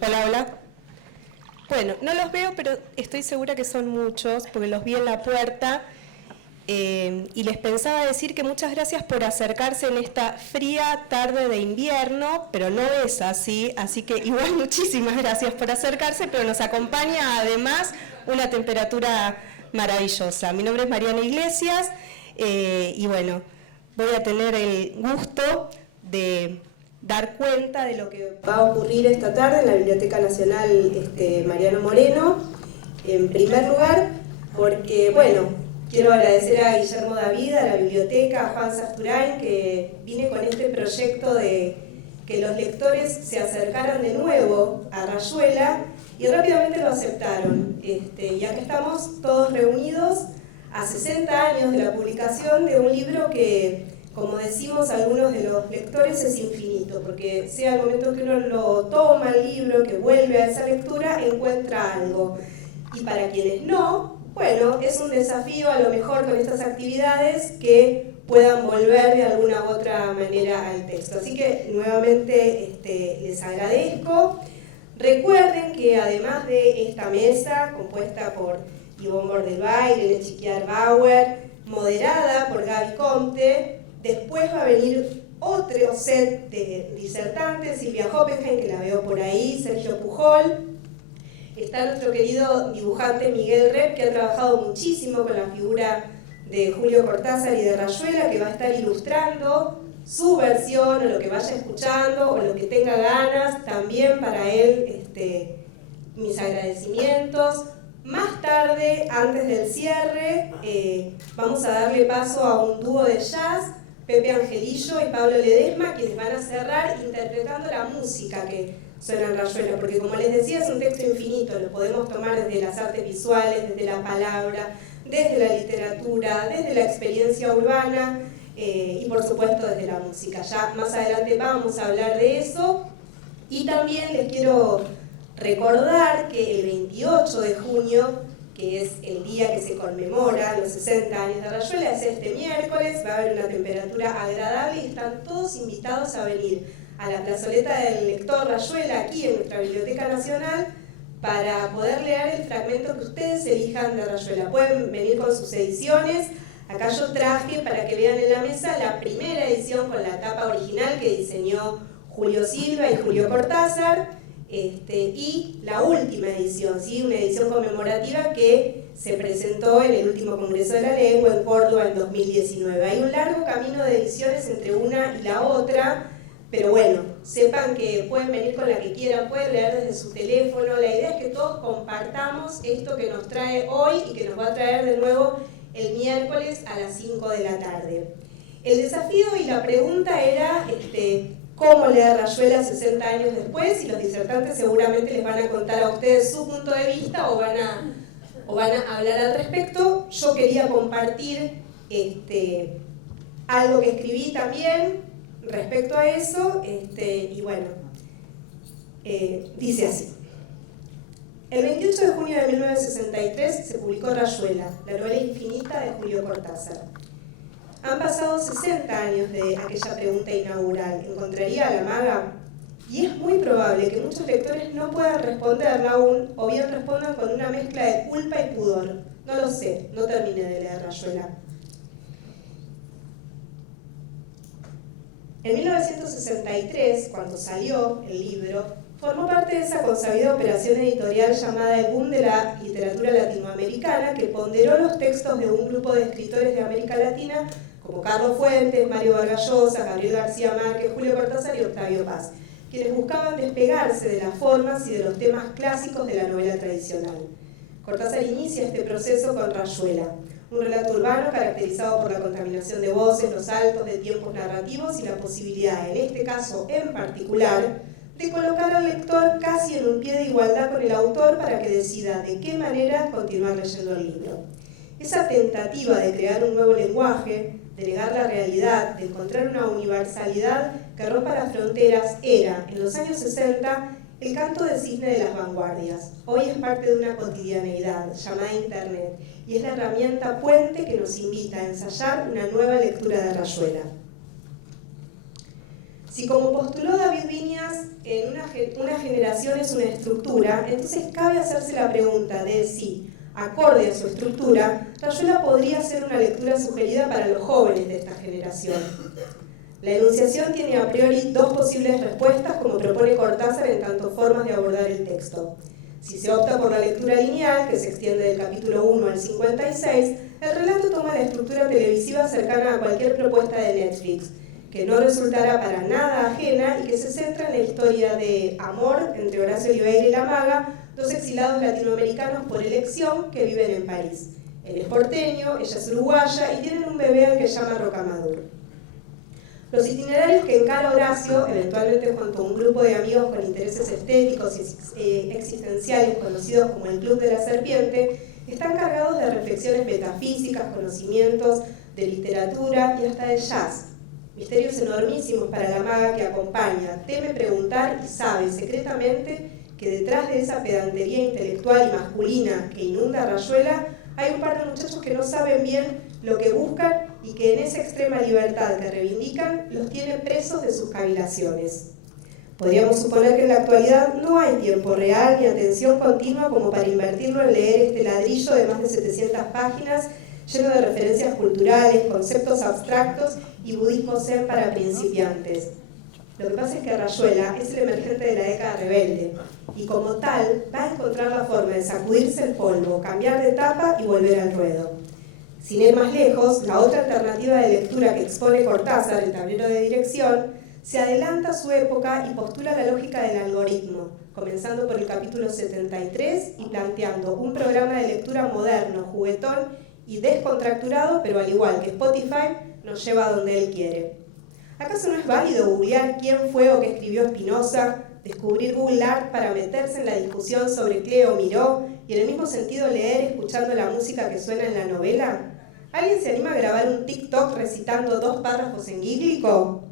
Hola, hola. Bueno, no los veo, pero estoy segura que son muchos, porque los vi en la puerta. Y les pensaba decir que muchas gracias por acercarse en esta fría tarde de invierno, pero no es así que igual muchísimas gracias por acercarse, pero nos acompaña además una temperatura maravillosa. Mi nombre es Mariana Iglesias y bueno, voy a tener el gusto de dar cuenta de lo que va a ocurrir esta tarde en la Biblioteca Nacional Mariano Moreno. En primer lugar, porque, bueno, quiero agradecer a Guillermo David, a la biblioteca, a Juan Sasturain, que vine con este proyecto de que los lectores se acercaran de nuevo a Rayuela y rápidamente lo aceptaron. Y acá estamos todos reunidos a 60 años de la publicación de un libro que, como decimos algunos de los lectores, es infinito, porque sea el momento que uno lo toma el libro, que vuelve a esa lectura, encuentra algo. Y para quienes no, bueno, es un desafío a lo mejor con estas actividades que puedan volver de alguna u otra manera al texto. Así que nuevamente les agradezco. Recuerden que además de esta mesa, compuesta por Ivonne Bordelbay, Irene Chiquiar Bauer, moderada por Gaby Comte, después va a venir otro set de disertantes, Silvia Hoppenheim, que la veo por ahí, Sergio Pujol. Está nuestro querido dibujante Miguel Rep, que ha trabajado muchísimo con la figura de Julio Cortázar y de Rayuela, que va a estar ilustrando su versión, o lo que vaya escuchando, o lo que tenga ganas. También para él mis agradecimientos. Más tarde, antes del cierre, vamos a darle paso a un dúo de jazz, Pepe Angelillo y Pablo Ledesma, quienes van a cerrar interpretando la música que suena en Rayuela, porque como les decía, es un texto infinito, lo podemos tomar desde las artes visuales, desde la palabra, desde la literatura, desde la experiencia urbana y por supuesto desde la música. Ya más adelante vamos a hablar de eso. Y también les quiero recordar que el 28 de junio, que es el día que se conmemora los 60 años de Rayuela, es este miércoles, va a haber una temperatura agradable y están todos invitados a venir a la plazoleta del lector Rayuela, aquí en nuestra Biblioteca Nacional, para poder leer el fragmento que ustedes elijan de Rayuela. Pueden venir con sus ediciones. Acá yo traje, para que vean en la mesa, la primera edición con la tapa original que diseñó Julio Silva y Julio Cortázar, y la última edición, ¿sí? Una edición conmemorativa que se presentó en el último Congreso de la Lengua en Córdoba en 2019. Hay un largo camino de ediciones entre una y la otra, pero bueno, sepan que pueden venir con la que quieran, pueden leer desde su teléfono. La idea es que todos compartamos esto que nos trae hoy y que nos va a traer de nuevo el miércoles a las 5 de la tarde. El desafío y la pregunta era cómo leer Rayuela 60 años después, y los disertantes seguramente les van a contar a ustedes su punto de vista o van a hablar al respecto. Yo quería compartir algo que escribí también respecto a eso, y bueno, dice así. El 28 de junio de 1963 se publicó Rayuela, la novela infinita de Julio Cortázar. Han pasado 60 años de aquella pregunta inaugural, ¿encontraría a la maga? Y es muy probable que muchos lectores no puedan responderla aún, o bien respondan con una mezcla de culpa y pudor. No lo sé, no terminé de leer Rayuela. En 1963, cuando salió el libro, formó parte de esa consabida operación editorial llamada el boom de la literatura latinoamericana, que ponderó los textos de un grupo de escritores de América Latina como Carlos Fuentes, Mario Vargas Llosa, Gabriel García Márquez, Julio Cortázar y Octavio Paz, quienes buscaban despegarse de las formas y de los temas clásicos de la novela tradicional. Cortázar inicia este proceso con Rayuela, un relato urbano caracterizado por la contaminación de voces, los saltos de tiempos narrativos y la posibilidad, en este caso en particular, de colocar al lector casi en un pie de igualdad con el autor para que decida de qué manera continuar leyendo el libro. Esa tentativa de crear un nuevo lenguaje, de negar la realidad, de encontrar una universalidad que rompa las fronteras, era, en los años 60, el canto de cisne de las vanguardias. Hoy es parte de una cotidianeidad llamada Internet y es la herramienta puente que nos invita a ensayar una nueva lectura de Rayuela. Si como postuló David Viñas, en una generación es una estructura, entonces cabe hacerse la pregunta de si, acorde a su estructura, Rayuela podría ser una lectura sugerida para los jóvenes de esta generación. La enunciación tiene a priori dos posibles respuestas, como propone Cortázar en tanto formas de abordar el texto. Si se opta por la lectura lineal, que se extiende del capítulo 1 al 56, el relato toma la estructura televisiva cercana a cualquier propuesta de Netflix, que no resultará para nada ajena y que se centra en la historia de amor entre Horacio Oliveira y la maga, dos exilados latinoamericanos por elección que viven en París. Él es porteño, ella es uruguaya y tienen un bebé al que llama Rocamadour. Los itinerarios que encara Horacio, eventualmente junto a un grupo de amigos con intereses estéticos y existenciales conocidos como el Club de la Serpiente, están cargados de reflexiones metafísicas, conocimientos de literatura y hasta de jazz. Misterios enormísimos para la maga que acompaña, teme preguntar y sabe secretamente que detrás de esa pedantería intelectual y masculina que inunda Rayuela hay un par de muchachos que no saben bien lo que buscan y que en esa extrema libertad que reivindican los tiene presos de sus cavilaciones. Podríamos suponer que en la actualidad no hay tiempo real ni atención continua como para invertirlo en leer este ladrillo de más de 700 páginas lleno de referencias culturales, conceptos abstractos y budismo zen para principiantes. Lo que pasa es que Rayuela es el emergente de la década rebelde y como tal va a encontrar la forma de sacudirse el polvo, cambiar de etapa y volver al ruedo. Sin ir más lejos, la otra alternativa de lectura que expone Cortázar, el tablero de dirección, se adelanta a su época y postula la lógica del algoritmo, comenzando por el capítulo 73 y planteando un programa de lectura moderno, juguetón y descontracturado, pero al igual que Spotify, nos lleva a donde él quiere. ¿Acaso no es válido googlear quién fue o qué escribió Spinoza, descubrir Google Art para meterse en la discusión sobre Cleo Miró y en el mismo sentido leer escuchando la música que suena en la novela? ¿Alguien se anima a grabar un TikTok recitando 2 párrafos en gíglico?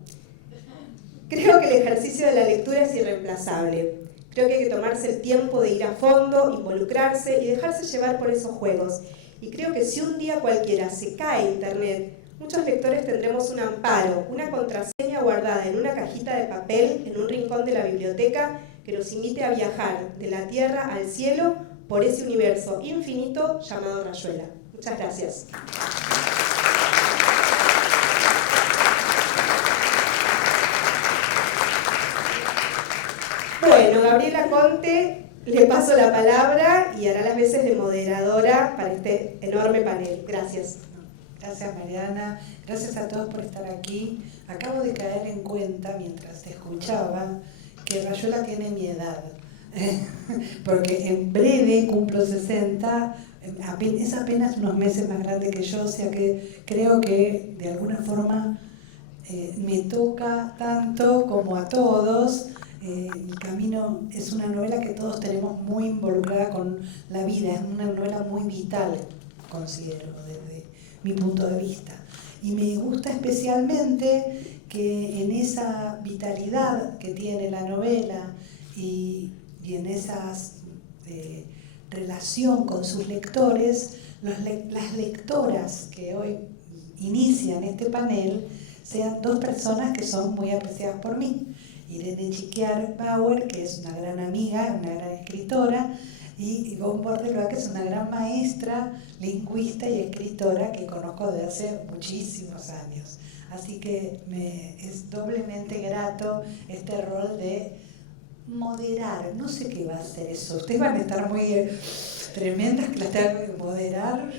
Creo que el ejercicio de la lectura es irreemplazable. Creo que hay que tomarse el tiempo de ir a fondo, involucrarse y dejarse llevar por esos juegos. Y creo que si un día cualquiera se cae Internet, muchos lectores tendremos un amparo, una contraseña guardada en una cajita de papel en un rincón de la biblioteca que nos invite a viajar de la tierra al cielo por ese universo infinito llamado Rayuela. Muchas gracias. Bueno, Gabriela Conte, le paso la palabra y hará las veces de moderadora para este enorme panel. Gracias. Gracias, Mariana. Gracias a todos por estar aquí. Acabo de caer en cuenta, mientras te escuchaba, que Rayuela tiene mi edad. Porque en breve cumplo 60, es apenas unos meses más grande que yo, o sea que creo que de alguna forma me toca tanto como a todos. El camino es una novela que todos tenemos muy involucrada con la vida, es una novela muy vital, considero, desde mi punto de vista. Y me gusta especialmente que en esa vitalidad que tiene la novela y en esa relación con sus lectores, las lectoras que hoy inician este panel sean 2 personas que son muy apreciadas por mí. Irene Chiquiar-Bauer, que es una gran amiga, una gran escritora, y Ivonne Bordeloa, que es una gran maestra, lingüista y escritora que conozco desde hace muchísimos años. Así que me es doblemente grato este rol de moderar. No sé qué va a hacer eso. Ustedes van a estar muy tremendas que las tengan que moderar.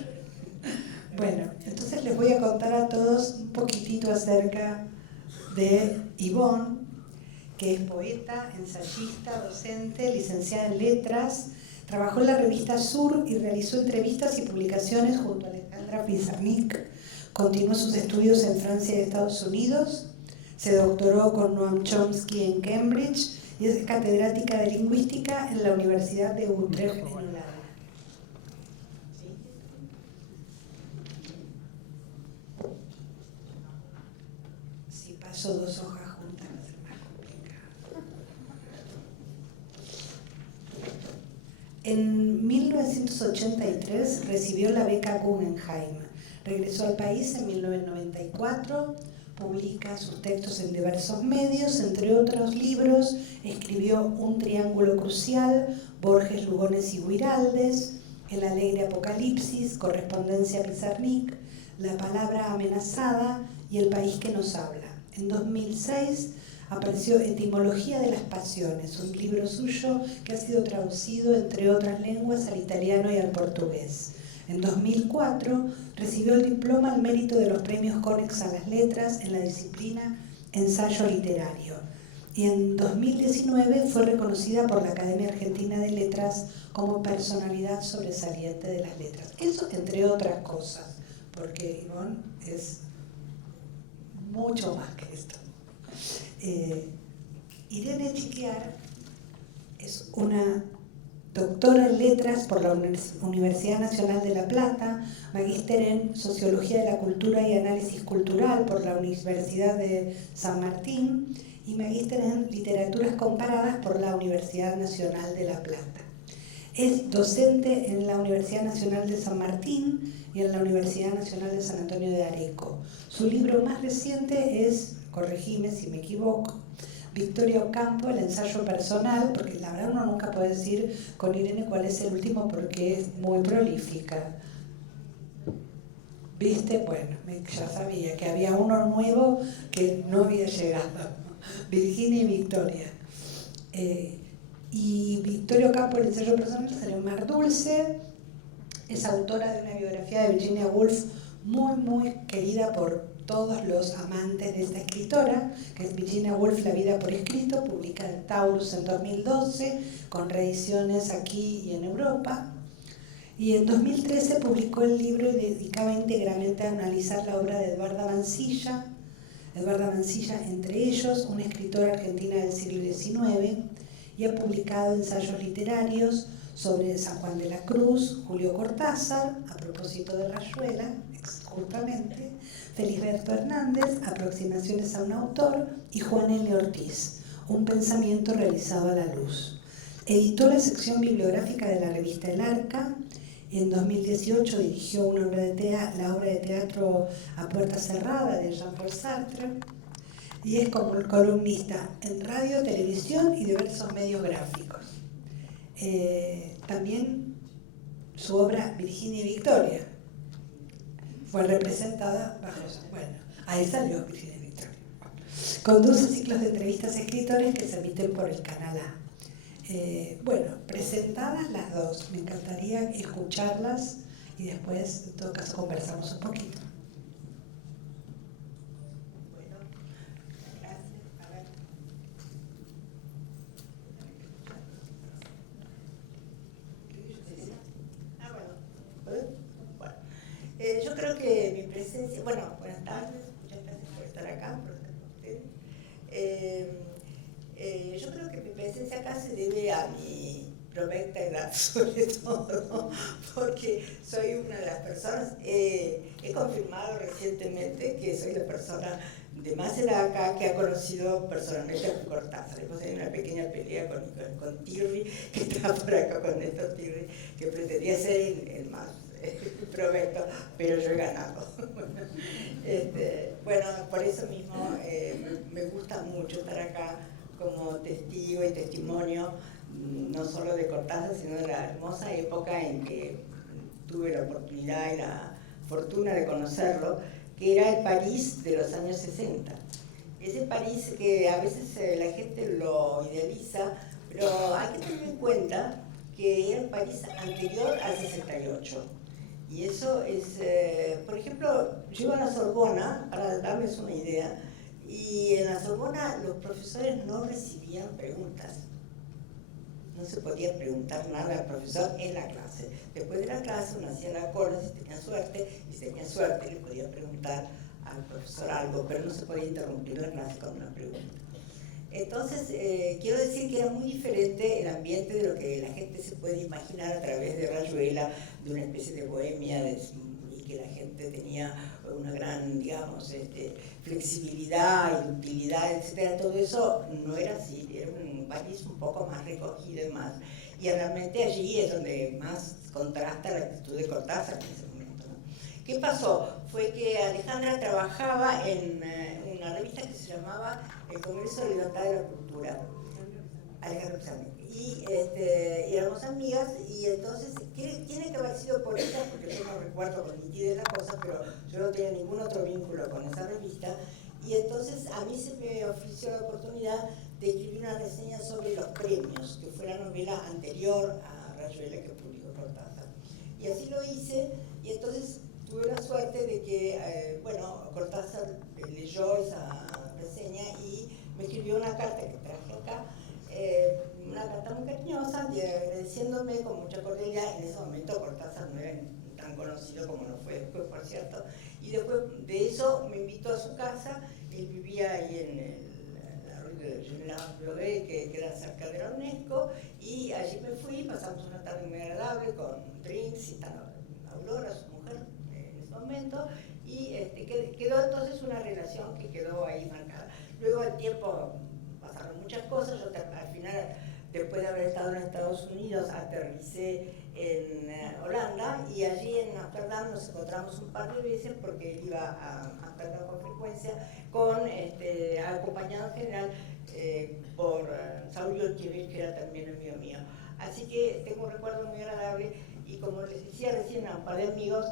Bueno, entonces les voy a contar a todos un poquitito acerca de Ivonne, que es poeta, ensayista, docente, licenciada en letras. Trabajó en la revista Sur y realizó entrevistas y publicaciones junto a Alejandra Pizarnik. Continuó sus estudios en Francia y Estados Unidos. Se doctoró con Noam Chomsky en Cambridge y es catedrática de lingüística en la Universidad de Utrecht en Holanda. Si paso 2 hojas juntas va a ser más complicado. En 1983 recibió la beca Guggenheim. Regresó al país en 1994, publica sus textos en diversos medios, entre otros libros, escribió Un triángulo crucial, Borges, Lugones y Guiraldes, El alegre apocalipsis, Correspondencia Pizarnik, La palabra amenazada y El país que nos habla. En 2006 apareció Etimología de las pasiones, un libro suyo que ha sido traducido, entre otras lenguas, al italiano y al portugués. En 2004 recibió el diploma al mérito de los premios Konex a las letras en la disciplina Ensayo literario. Y en 2019 fue reconocida por la Academia Argentina de Letras como personalidad sobresaliente de las letras. Eso entre otras cosas, porque Ivonne es mucho más que esto. Irene Chiquiar es una doctora en letras por la Universidad Nacional de La Plata, magíster en Sociología de la Cultura y Análisis Cultural por la Universidad de San Martín y magíster en Literaturas Comparadas por la Universidad Nacional de La Plata. Es docente en la Universidad Nacional de San Martín y en la Universidad Nacional de San Antonio de Areco. Su libro más reciente es, corregime si me equivoco, Victoria Ocampo, el ensayo personal, porque la verdad uno nunca puede decir con Irene cuál es el último porque es muy prolífica. ¿Viste? Bueno, ya sabía que había uno nuevo que no había llegado. Virginia y Victoria. Y Victoria Ocampo, el ensayo personal, salió en Mar Dulce. Es autora de una biografía de Virginia Woolf muy, muy querida por todos los amantes de esta escritora, que es Virginia Woolf, La vida por escrito, publicada en Taurus en 2012, con reediciones aquí y en Europa. Y en 2013 publicó el libro y dedicaba íntegramente a analizar la obra de Eduarda Mansilla, entre ellos, una escritora argentina del siglo XIX, y ha publicado ensayos literarios sobre San Juan de la Cruz, Julio Cortázar, a propósito de Rayuela, justamente, Felisberto Hernández, Aproximaciones a un autor, y Juan L. Ortiz, Un pensamiento realizado a la luz. Editó la sección bibliográfica de la revista El Arca. En 2018 dirigió la obra de teatro A puerta cerrada de Jean-Paul Sartre y es como columnista en radio, televisión y diversos medios gráficos. También su obra Virginia y Victoria fue representada bajo... Bueno, ahí salió Virginia y Victoria. Conduce ciclos de entrevistas a escritores que se emiten por el Canal A. Bueno, presentadas las dos, me encantaría escucharlas y después, en todo caso, conversamos un poquito. Bueno, gracias. A ver. Bueno, yo creo que mi presencia, bueno, buenas tardes, muchas gracias por estar acá, por estar con ustedes. Yo creo que mi presencia acá se debe a mi provecta edad, sobre todo, porque soy una de las personas, he confirmado recientemente que soy la persona de más edad acá que ha conocido personalmente a Cortázar. Hemos tenido una pequeña pelea con Tirri, que está por acá con Néstor Tirri, que pretendía ser el más provecto, pero yo he ganado. Bueno, por eso mismo me gusta mucho estar acá como testigo y testimonio, no solo de Cortázar, sino de la hermosa época en que tuve la oportunidad y la fortuna de conocerlo, que era el París de los años 60. Ese París que a veces la gente lo idealiza, pero hay que tener en cuenta que era un París anterior al 68. Y eso es, por ejemplo, yo iba a la Sorbona, para darles una idea, y en la Sorbona los profesores no recibían preguntas. No se podía preguntar nada al profesor en la clase. Después de la clase uno hacía la cola si tenía suerte, y si tenía suerte le podía preguntar al profesor algo, pero no se podía interrumpir la clase con una pregunta. Entonces, quiero decir que era muy diferente el ambiente de lo que la gente se puede imaginar a través de Rayuela, de una especie de bohemia, y que la gente tenía una gran, digamos, flexibilidad y utilidad, etc. Todo eso no era así, era un país un poco más recogido y más. Y realmente allí es donde más contrasta la actitud de Cortázar en ese momento, ¿no? ¿Qué pasó? Fue que Alejandra trabajaba en una revista que se llamaba El Congreso de Libertad de la Cultura. Alejandra Pizarnik. Y éramos amigas, y entonces, tiene que haber sido por ella, porque yo no recuerdo con nitidez la cosa, pero yo no tenía ningún otro vínculo con esa revista, y entonces a mí se me ofreció la oportunidad de escribir una reseña sobre los premios, que fue la novela anterior a Rayuela que publicó Cortázar. Y así lo hice, y entonces tuve la suerte de que, Cortázar leyó esa reseña y me escribió una carta que traje acá, una carta muy cariñosa, agradeciéndome con mucha cordialidad. En ese momento Cortázar no era tan conocido como lo fue después, por cierto, y después de eso me invitó a su casa. Él vivía ahí en la rue de General-Fleury, que queda cerca de la UNESCO, y allí me fui, pasamos una tarde muy agradable con drinks, y estaba Aurora, su mujer, en ese momento, y quedó entonces una relación que quedó ahí marcada. Luego al tiempo pasaron muchas cosas. Yo al final, después de haber estado en Estados Unidos, aterricé en Holanda, y allí en Ámsterdam nos encontramos un par de veces porque él iba a Ámsterdam con frecuencia, acompañado en general por Saúl Yolkiewicz, que era también amigo mío. Así que tengo un recuerdo muy agradable, y como les decía recién a un par de amigos,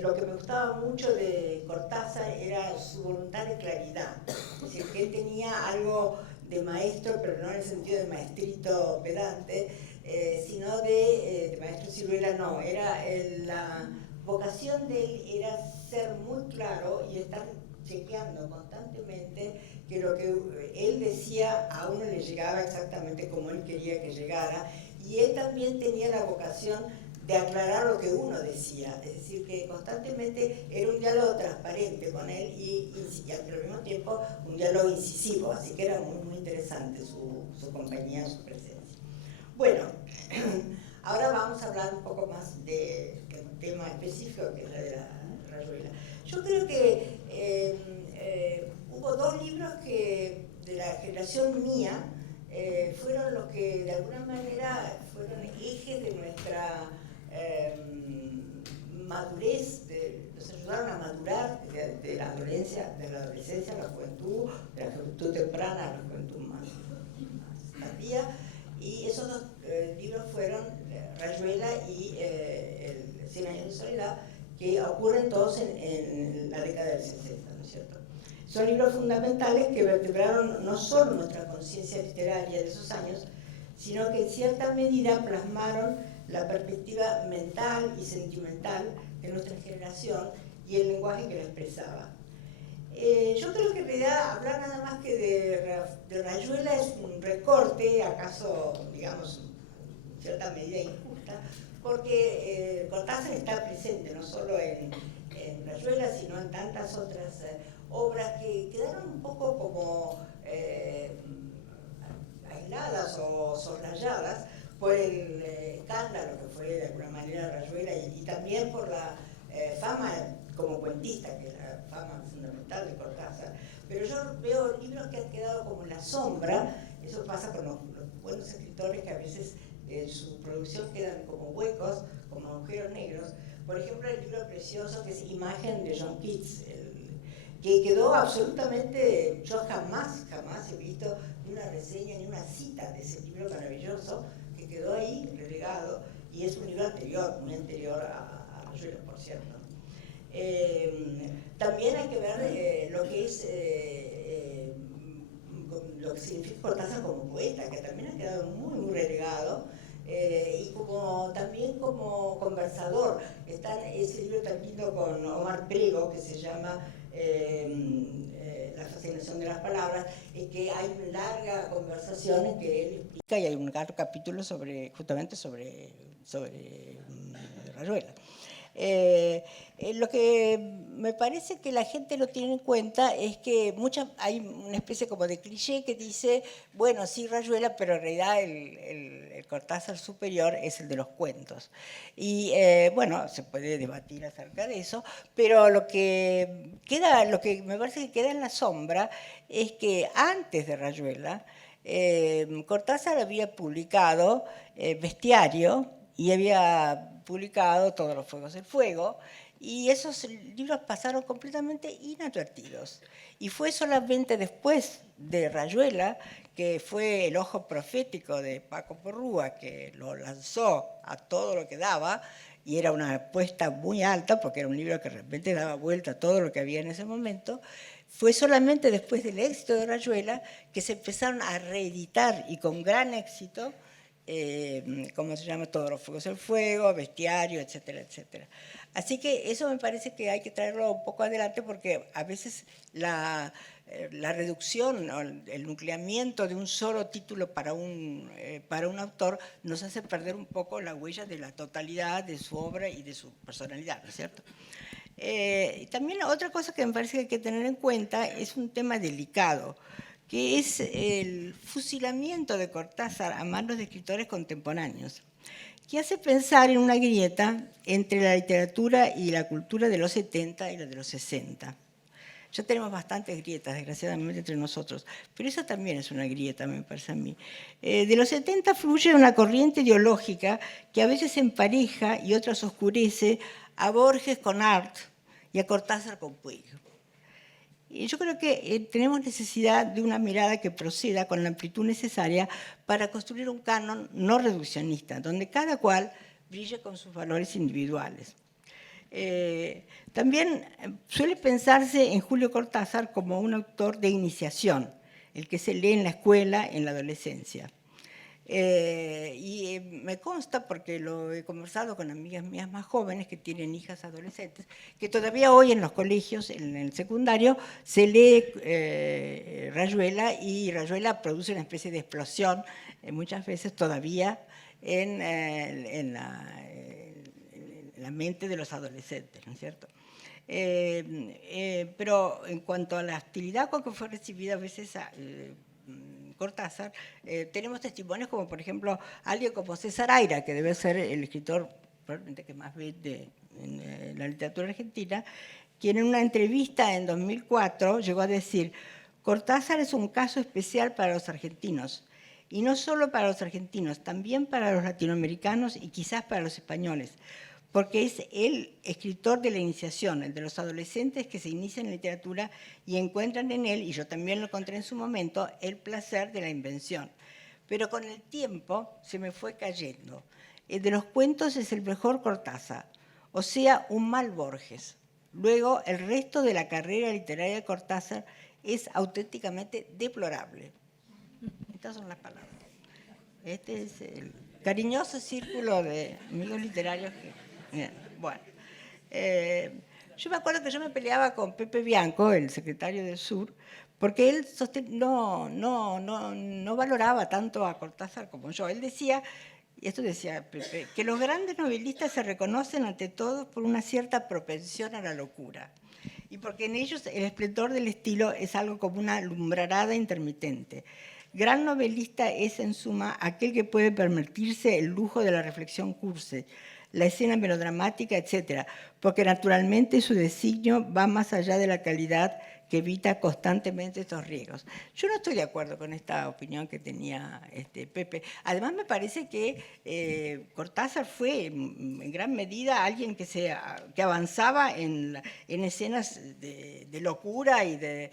lo que me gustaba mucho de Cortázar era su voluntad de claridad. Es decir, que él tenía algo de maestro, pero no en el sentido de maestrito pedante, sino de maestro Ciruela, no. La vocación de él era ser muy claro y estar chequeando constantemente que lo que él decía a uno le llegaba exactamente como él quería que llegara, y él también tenía la vocación de aclarar lo que uno decía, es decir, que constantemente era un diálogo transparente con él, y al mismo tiempo un diálogo incisivo, así que era muy, muy interesante su compañía, su presencia. Bueno, ahora vamos a hablar un poco más del tema específico, que es la de la Rayuela. Yo creo que hubo dos libros que de la generación mía fueron los que de alguna manera fueron ejes de nuestra madurez, nos ayudaron a madurar de la adolescencia a la juventud, de la juventud temprana a la juventud más tardía. Y esos dos libros fueron Rayuela y el 100 años de soledad, que ocurren todos en la década del 60, ¿no es cierto? Son libros fundamentales que vertebraron no solo nuestra conciencia literaria de esos años, sino que en cierta medida plasmaron la perspectiva mental y sentimental de nuestra generación y el lenguaje que la expresaba. Yo creo que en realidad hablar nada más que de Rayuela es un recorte, acaso, digamos, en cierta medida injusta, porque Cortázar está presente no solo en Rayuela, sino en tantas otras obras que quedaron un poco como aisladas o soslayadas por el escándalo que fue de alguna manera Rayuela, y también por la fama como cuentista, que es la fama fundamental de Cortázar. Pero yo veo libros que han quedado como en la sombra. Eso pasa con los buenos escritores, que a veces en su producción quedan como huecos, como agujeros negros. Por ejemplo, el libro precioso que es Imagen, de John Keats, que quedó absolutamente, yo jamás he visto ni una reseña ni una cita de ese libro maravilloso, que quedó ahí relegado, y es un libro anterior, muy anterior a Rayuela, por cierto. También hay que ver lo que es lo que significa Cortázar como poeta, que también ha quedado muy, muy relegado, y también como conversador. Está ese libro tan lindo con Omar Priego, que se llama La fascinación de las palabras, que hay una larga conversación en que él explica, y hay un largo capítulo justamente sobre Rayuela. Lo que me parece que la gente no tiene en cuenta es que hay una especie como de cliché que dice, bueno, sí, Rayuela, pero en realidad el Cortázar superior es el de los cuentos. Y bueno, se puede debatir acerca de eso, pero lo que me parece que queda en la sombra es que antes de Rayuela, Cortázar había publicado Bestiario, y había publicado Todos los fuegos del fuego, y esos libros pasaron completamente inadvertidos. Y fue solamente después de Rayuela, que fue el ojo profético de Paco Porrúa, que lo lanzó a todo lo que daba, y era una apuesta muy alta, porque era un libro que de repente daba vuelta a todo lo que había en ese momento. Fue solamente después del éxito de Rayuela que se empezaron a reeditar, y con gran éxito, ¿cómo se llama? Todos los fuegos del fuego, Bestiario, etcétera, etcétera. Así que eso me parece que hay que traerlo un poco adelante, porque a veces la reducción o el nucleamiento de un solo título para un autor nos hace perder un poco la huella de la totalidad de su obra y de su personalidad, ¿no es cierto? También otra cosa que me parece que hay que tener en cuenta es un tema delicado, que es el fusilamiento de Cortázar a manos de escritores contemporáneos, que hace pensar en una grieta entre la literatura y la cultura de los 70 y la de los 60. Ya tenemos bastantes grietas, desgraciadamente, entre nosotros, pero esa también es una grieta, me parece a mí. De los 70 fluye una corriente ideológica que a veces empareja y otras oscurece a Borges con Art y a Cortázar con Puig. Y yo creo que tenemos necesidad de una mirada que proceda con la amplitud necesaria para construir un canon no reduccionista, donde cada cual brille con sus valores individuales. También suele pensarse en Julio Cortázar como un autor de iniciación, el que se lee en la escuela, en la adolescencia. Me consta, porque lo he conversado con amigas mías más jóvenes que tienen hijas adolescentes, que todavía hoy en los colegios, en el secundario, se lee Rayuela, y Rayuela produce una especie de explosión, muchas veces todavía, en la mente de los adolescentes, ¿no es cierto? Pero en cuanto a la hostilidad con que fue recibida a veces Cortázar, tenemos testimonios como, por ejemplo, alguien como César Aira, que debe ser el escritor probablemente que más vende en la literatura argentina, quien en una entrevista en 2004 llegó a decir: Cortázar es un caso especial para los argentinos, y no solo para los argentinos, también para los latinoamericanos y quizás para los españoles, porque es el escritor de la iniciación, el de los adolescentes que se inician en literatura y encuentran en él, y yo también lo encontré en su momento, el placer de la invención. Pero con el tiempo se me fue cayendo. El de los cuentos es el mejor Cortázar, o sea, un mal Borges. Luego, el resto de la carrera literaria de Cortázar es auténticamente deplorable. Estas son las palabras. Este es el cariñoso círculo de amigos literarios que... Bueno, yo me acuerdo que yo me peleaba con Pepe Bianco, el secretario del Sur, porque él no valoraba tanto a Cortázar como yo. Él decía, y esto decía Pepe, que los grandes novelistas se reconocen ante todo por una cierta propensión a la locura, y porque en ellos el esplendor del estilo es algo como una lumbrarada intermitente. Gran novelista es, en suma, aquel que puede permitirse el lujo de la reflexión cursi, la escena melodramática, etc., porque naturalmente su designio va más allá de la calidad que evita constantemente estos riesgos. Yo no estoy de acuerdo con esta opinión que tenía Pepe. Además, me parece que Cortázar fue en gran medida alguien que avanzaba en escenas de locura y de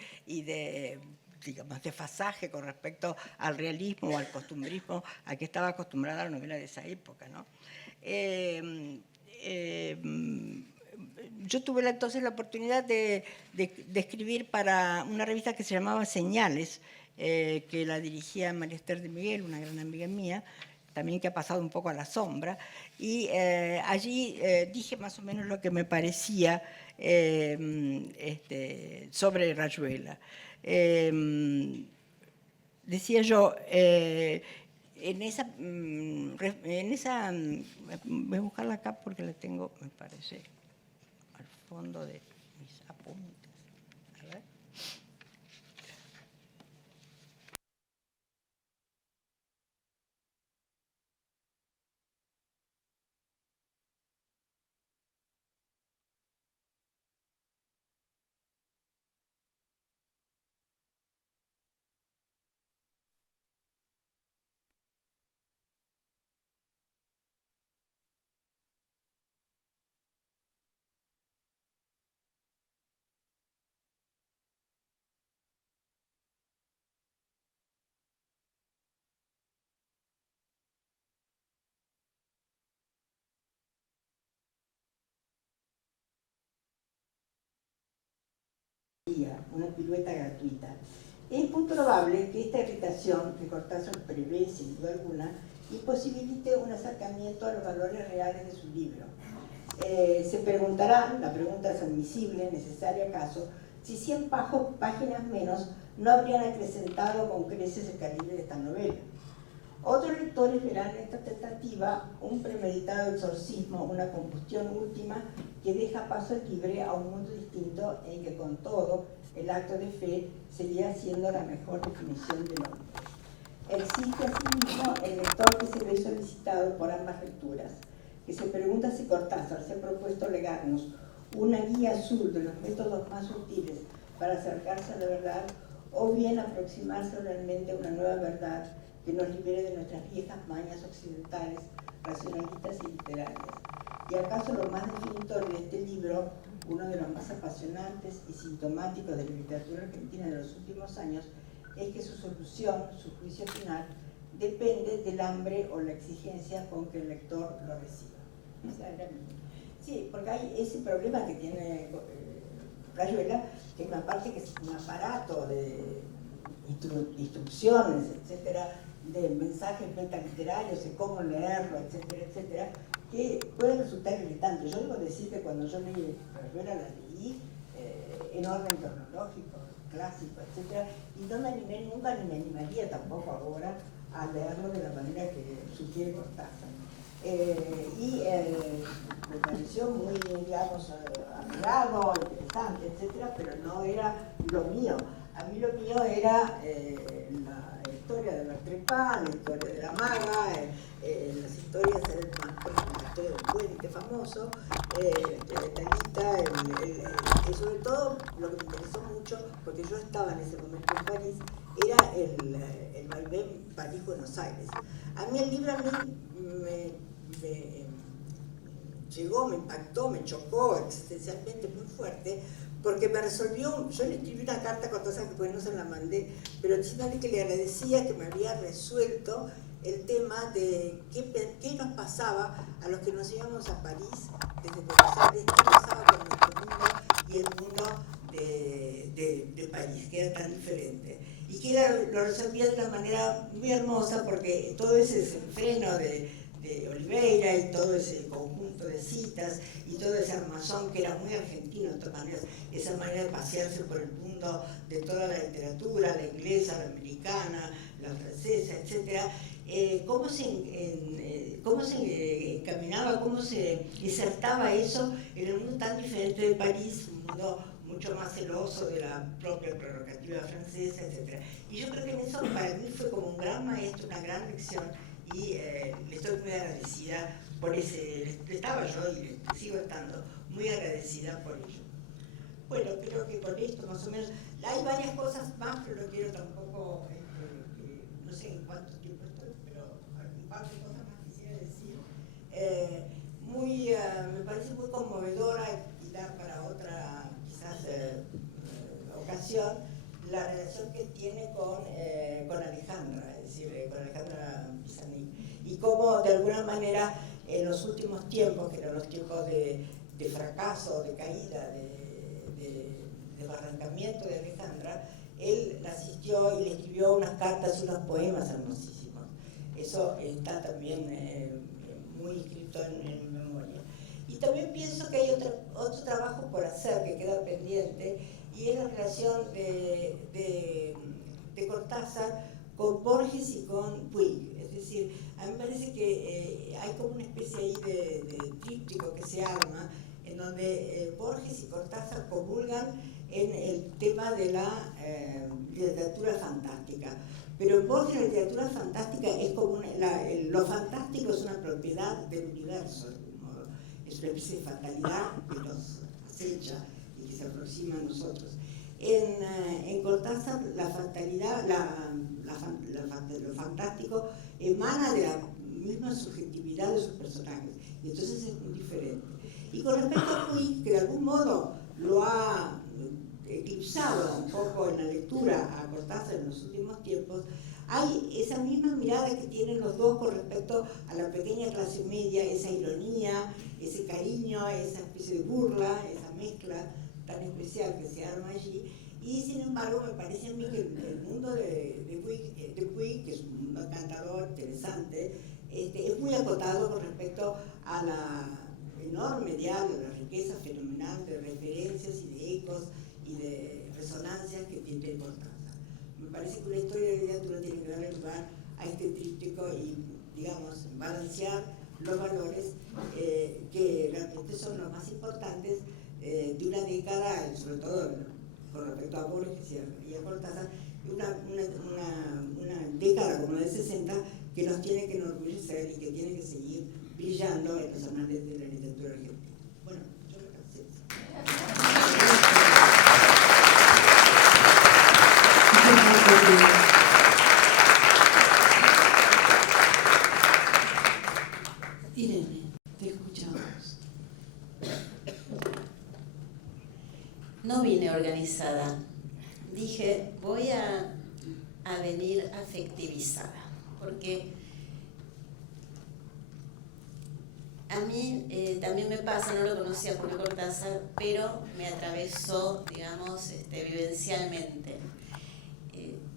digamos, desfasaje con respecto al realismo o al costumbrismo a que estaba acostumbrada la novela de esa época, ¿no? Yo tuve entonces la oportunidad de escribir para una revista que se llamaba Señales, que la dirigía María Esther de Miguel, una gran amiga mía, también que ha pasado un poco a la sombra, y allí dije más o menos lo que me parecía sobre Rayuela. Decía yo, voy a buscarla acá porque la tengo, me parece, al fondo de mis apuntes. A ver. una pirueta gratuita. Es muy probable que esta irritación que Cortázar prevé, sin duda alguna, imposibilite un acercamiento a los valores reales de su libro. Se preguntarán, la pregunta es admisible, necesaria acaso, si 100 páginas menos no habrían acrecentado con creces el calibre de esta novela. Otros lectores verán en esta tentativa un premeditado exorcismo, una combustión última que deja paso libre a un mundo distinto en que con todo el acto de fe seguía siendo la mejor definición del hombre. Existe asimismo el lector que se ve solicitado por ambas lecturas, que se pregunta si Cortázar se ha propuesto legarnos una guía azul de los métodos más sutiles para acercarse a la verdad, o bien aproximarse realmente a una nueva verdad que nos libere de nuestras viejas mañas occidentales, racionalistas y literarias. Y acaso lo más definitorio de este libro, uno de los más apasionantes y sintomáticos de la literatura argentina de los últimos años, es que su solución, su juicio final, depende del hambre o la exigencia con que el lector lo reciba. Sí, porque hay ese problema que tiene Rayuela, que es una parte que es un aparato de instrucciones, etcétera, de mensajes metaliterarios, de cómo leerlo, etcétera, etcétera, que pueden resultar irritantes. Yo debo decir que cuando yo leí Rayuela, la leí en orden cronológico, clásico, etcétera, y no me animé nunca, ni me animaría tampoco ahora a leerlo de la manera que sugiere Cortázar. Me pareció muy, digamos, amigado, interesante, etcétera, pero no era lo mío. A mí lo mío era la historia de Bertrepán, la historia de la maga, las historias del la historia del puente famoso, la historia de Talita, y sobre todo lo que me interesó mucho, porque yo estaba en ese momento en París, era el vaivén París-Buenos Aires. A mí el libro me llegó, me impactó, me chocó existencialmente muy fuerte, porque me resolvió. Yo le escribí una carta con cosas que después no se la mandé, pero diciéndole que le agradecía que me había resuelto el tema de qué nos pasaba a los que nos íbamos a París desde Buenos Aires, qué pasaba con nuestro mundo y el mundo de París, que era tan diferente. Y que lo resolvía de una manera muy hermosa, porque todo ese desenfreno de Oliveira y todo ese conjunto de citas y todo ese armazón que era muy argentino de todas maneras, esa manera de pasearse por el mundo de toda la literatura, la inglesa, la americana, la francesa, etc. Cómo se encaminaba, cómo se insertaba eso en un mundo tan diferente de París, un mundo mucho más celoso de la propia prerrogativa francesa, etc. Y yo creo que en eso para mí fue como un gran maestro, una gran lección, y le estoy muy agradecida por ese, estaba yo y sigo estando muy agradecida por ello. Bueno, creo que con esto más o menos, hay varias cosas más, pero no quiero tampoco, no sé en cuánto tiempo estoy, pero un par de cosas más quisiera decir. Me parece muy conmovedora y dar para otra, quizás, ocasión, la relación que tiene con Alejandra, es decir, con Alejandra Pizarnik, y cómo de alguna manera en los últimos tiempos, que eran los tiempos de fracaso, de caída, de barrancamiento de Alejandra, él la asistió y le escribió unas cartas, unos poemas hermosísimos. Eso está también muy inscrito en mi memoria. Y también pienso que hay otro trabajo por hacer que queda pendiente, y es la relación de Cortázar con Borges y con Puig. Es decir, a mí me parece que hay como una especie ahí de tríptico que se arma, en donde Borges y Cortázar comulgan en el tema de la literatura fantástica. Pero en Borges la literatura fantástica es como lo fantástico es una propiedad del universo, de algún modo. Es una especie de fatalidad que nos acecha y que se aproxima a nosotros. En Cortázar la fatalidad, lo fantástico emana de la misma subjetividad de sus personajes, y entonces es muy diferente. Y con respecto a Puig, que de algún modo lo ha eclipsado un poco en la lectura a Cortázar en los últimos tiempos, hay esa misma mirada que tienen los dos con respecto a la pequeña clase media, esa ironía, ese cariño, esa especie de burla, esa mezcla tan especial que se arma allí. Y sin embargo me parece a mí que el mundo de Puig, que es un cantador interesante, es muy acotado con respecto a la enorme diálogo, la riqueza fenomenal de referencias y de ecos y de resonancias que tiene Cortázar. Me parece que una historia de literatura tiene que darle lugar a este tríptico y, digamos, balancear los valores que realmente son los más importantes de una década, sobre todo con respecto a Borges y a Cortázar, una década como la del 60 que nos tiene que enorgullecer y que tiene que seguir brillando en los anales de la literatura argentina. Bueno, yo creo que sí. Irene, te escuchamos. No vine organizada. Dije, voy a venir afectivizada, porque a mí también me pasa, no lo conocía Julio Cortázar, pero me atravesó, digamos, vivencialmente.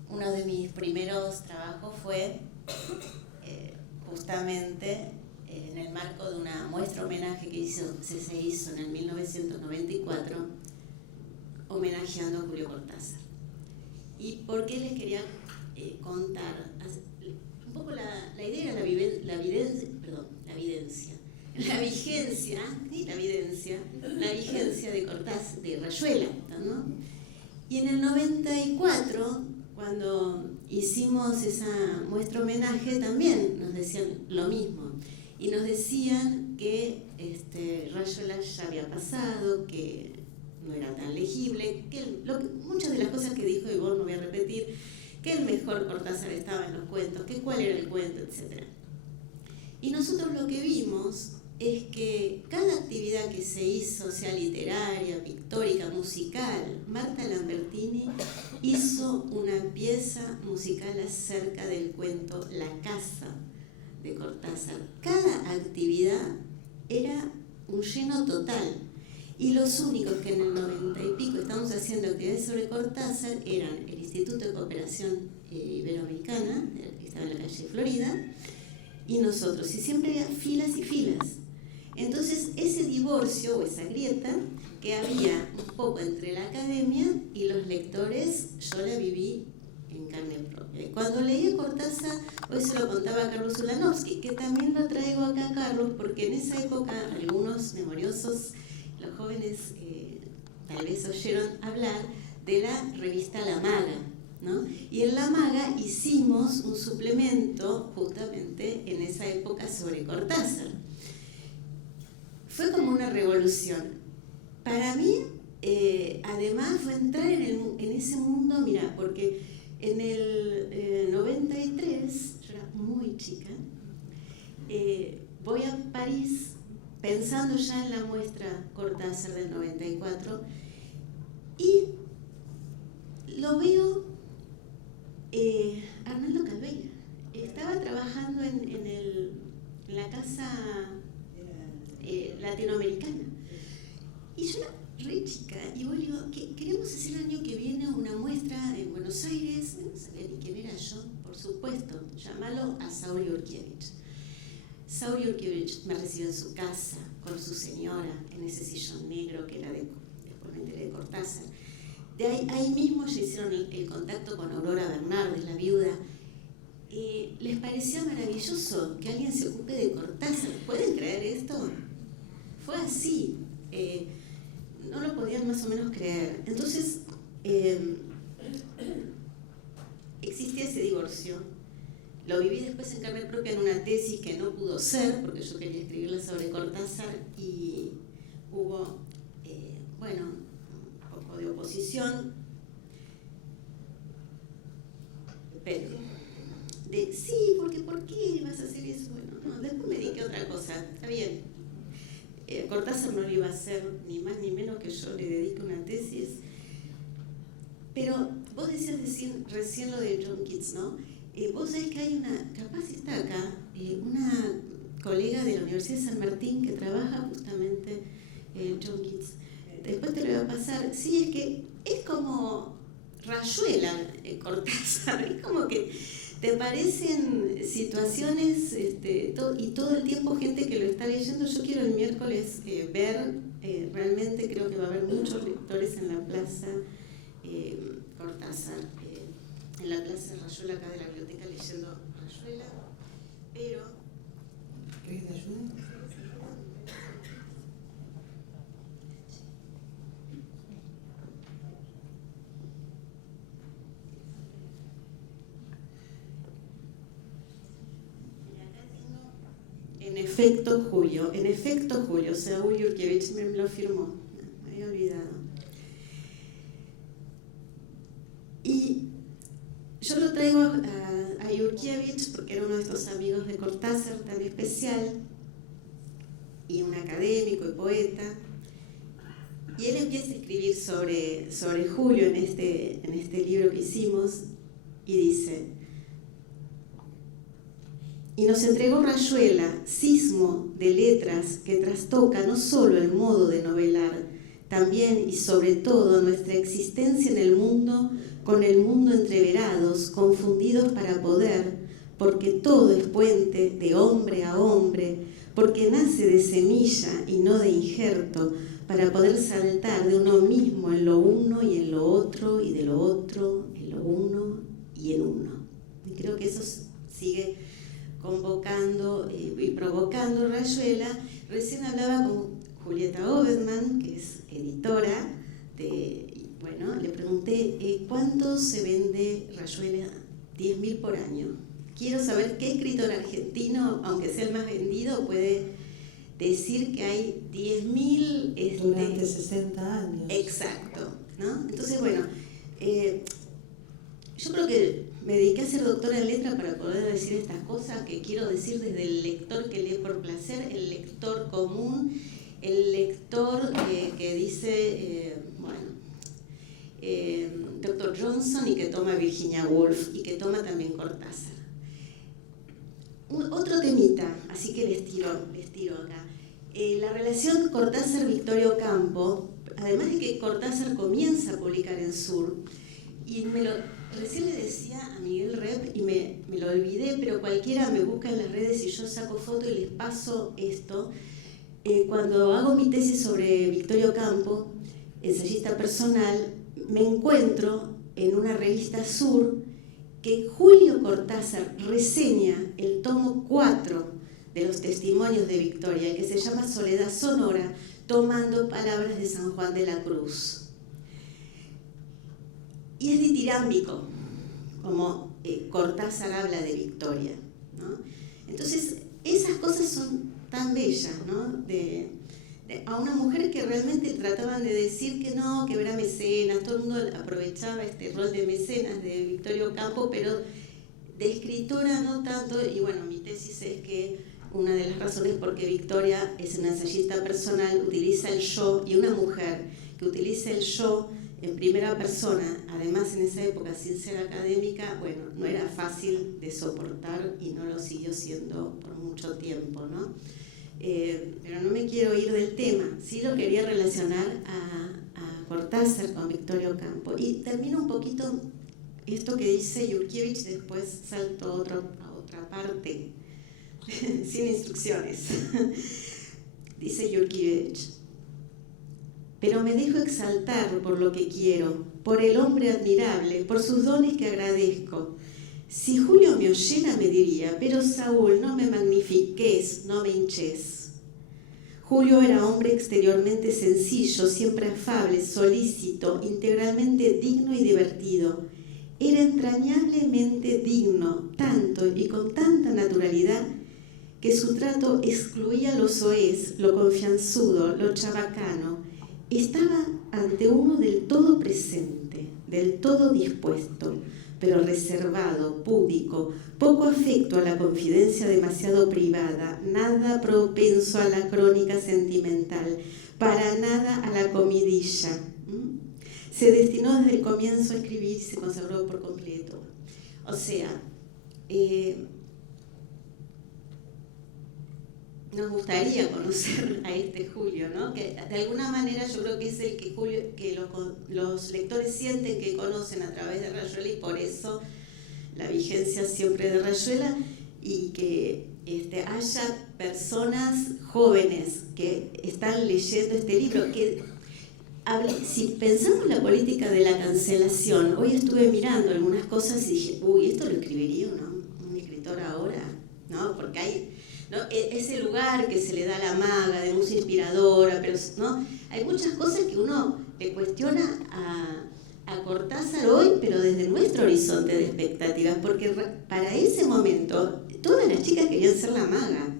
Uno de mis primeros trabajos fue justamente en el marco de una muestra homenaje que se hizo en el 1994, homenajeando a Julio Cortázar. ¿Y por qué les quería contar? Un poco la idea era la vigencia de Cortázar, de Rayuela, ¿no? Y en el 94, cuando hicimos esa muestra homenaje, también nos decían lo mismo. Y nos decían que Rayuela ya había pasado, que no era tan legible, que muchas de las cosas que dijo Ivonne no voy a repetir, que el mejor Cortázar estaba en los cuentos, que cuál era el cuento, etc. Y nosotros lo que vimos es que cada actividad que se hizo, sea literaria, pictórica, musical, Marta Lambertini hizo una pieza musical acerca del cuento La Casa de Cortázar. Cada actividad era un lleno total. Y los únicos que en el 90 y pico estamos haciendo actividades sobre Cortázar eran el Instituto de Cooperación Iberoamericana, que estaba en la calle Florida, y nosotros. Y siempre había filas y filas. Entonces, ese divorcio o esa grieta que había un poco entre la academia y los lectores, yo la viví en carne propia. Y cuando leí Cortázar, hoy se lo contaba a Carlos Ulanovsky, que también lo traigo acá a Carlos, porque en esa época algunos memoriosos, los jóvenes tal vez oyeron hablar de la revista La Maga, ¿no? Y en La Maga hicimos un suplemento justamente en esa época sobre Cortázar. Fue como una revolución. Para mí, además, fue entrar en ese mundo, mira, porque en el 93, yo era muy chica, voy a París pensando ya en la muestra Cortázar del 94, y lo veo Arnaldo Calveira. Estaba trabajando en la casa latinoamericana. Y yo era re chica, y vos digo, queremos hacer el año que viene una muestra en Buenos Aires. No sabía ni quién era yo, por supuesto. Llámalo a Sauri Urkiewicz. Sauri Urkiewicz me recibió en su casa con su señora en ese sillón negro que era después me enteré de Cortázar. De ahí mismo ya hicieron el contacto con Aurora Bernardes, la viuda. Les parecía maravilloso que alguien se ocupe de Cortázar. ¿Pueden creer esto? Fue así. No lo podían más o menos creer. Entonces, existía ese divorcio. Lo viví después en carne propia en una tesis que no pudo ser, porque yo quería escribirla sobre Cortázar, y hubo, un poco de oposición, pero sí, porque ¿por qué vas a hacer eso? Bueno, no, después me dediqué a otra cosa, está bien. Cortázar no lo iba a hacer ni más ni menos que yo le dedique una tesis. Pero vos decías recién lo de John Keats, ¿no? Vos sabés que hay capaz está acá, una colega de la Universidad de San Martín que trabaja justamente en John Keats. Después te lo voy a pasar, sí, es que es como Rayuela, Cortázar, es como que te parecen situaciones y todo el tiempo gente que lo está leyendo. Yo quiero el miércoles ver, realmente creo que va a haber muchos lectores en la plaza Cortázar, en la plaza Rayuela acá de la biblioteca leyendo Rayuela, pero... ¿Querés te ayude? En efecto Julio, Saúl Yurkiewicz me lo firmó, me había olvidado. Y yo lo traigo a Yurkiewicz porque era uno de estos amigos de Cortázar tan especial, y un académico y poeta, y él empieza a escribir sobre Julio en este libro que hicimos, y dice: y nos entregó Rayuela, sismo de letras que trastoca no solo el modo de novelar, también y sobre todo nuestra existencia en el mundo, con el mundo entreverados, confundidos para poder, porque todo es puente de hombre a hombre, porque nace de semilla y no de injerto, para poder saltar de uno mismo en lo uno y en lo otro, y de lo otro en lo uno y en uno. Y creo que eso sigue convocando y provocando Rayuela. Recién hablaba con Julieta Obedman, que es editora, bueno, le pregunté ¿cuánto se vende Rayuela? 10.000 por año. Quiero saber qué escritor argentino, aunque sea el más vendido, puede decir que hay 10.000... durante 60 años. Exacto, ¿no? Entonces, bueno, yo creo que me dediqué a ser doctora en letra para poder decir estas cosas que quiero decir desde el lector que lee por placer, el lector común, el lector que dice, Dr. Johnson, y que toma Virginia Woolf, y que toma también Cortázar. Otro temita, así que les tiro acá. La relación Cortázar-Victorio Campo, además de que Cortázar comienza a publicar en Sur, y recién le decía a Miguel Rep, y me lo olvidé, pero cualquiera me busca en las redes y yo saco foto y les paso esto. Cuando hago mi tesis sobre Victorio Campo, ensayista personal, me encuentro en una revista Sur que Julio Cortázar reseña el tomo 4 de los testimonios de Victoria, que se llama Soledad Sonora, tomando palabras de San Juan de la Cruz. Y es ditirámbico, como Cortázar habla de Victoria, ¿no? Entonces, esas cosas son tan bellas, ¿no? A una mujer que realmente trataban de decir que no, que era mecenas, todo el mundo aprovechaba este rol de mecenas de Victorio Campo, pero de escritora no tanto. Y bueno, mi tesis es que una de las razones por qué Victoria es una ensayista personal, utiliza el yo, y una mujer que utiliza el yo en primera persona, además en esa época sin ser académica, bueno, no era fácil de soportar y no lo siguió siendo por mucho tiempo, ¿no? Pero no me quiero ir del tema, sí lo quería relacionar a Cortázar con Victorio Campo. Y termino un poquito esto que dice Yurkiewicz, después salto a otra parte, sin instrucciones. Dice Yurkiewicz: pero me dejo exaltar por lo que quiero, por el hombre admirable, por sus dones que agradezco. Si Julio me oyera me diría: pero Saúl, no me magnifiques, no me hinches. Julio era hombre exteriormente sencillo, siempre afable, solícito, integralmente digno y divertido. Era entrañablemente digno, tanto y con tanta naturalidad, que su trato excluía lo soez, lo confianzudo, lo chabacano. Estaba ante uno del todo presente, del todo dispuesto, pero reservado, púdico, poco afecto a la confidencia demasiado privada, nada propenso a la crónica sentimental, para nada a la comidilla. Se destinó desde el comienzo a escribir y se consagró por completo. O sea, nos gustaría conocer a este Julio, ¿no? Que de alguna manera yo creo que es el que los lectores sienten que conocen a través de Rayuela, y por eso la vigencia siempre de Rayuela, y que haya personas jóvenes que están leyendo este libro. Que si pensamos la política de la cancelación, hoy estuve mirando algunas cosas y dije, uy, esto lo escribiría un escritor ahora, ¿no? Porque hay, ¿no?, ese lugar que se le da a la maga de musa inspiradora, pero ¿no?, hay muchas cosas que uno le cuestiona a Cortázar hoy, pero desde nuestro horizonte de expectativas, porque para ese momento todas las chicas querían ser la maga.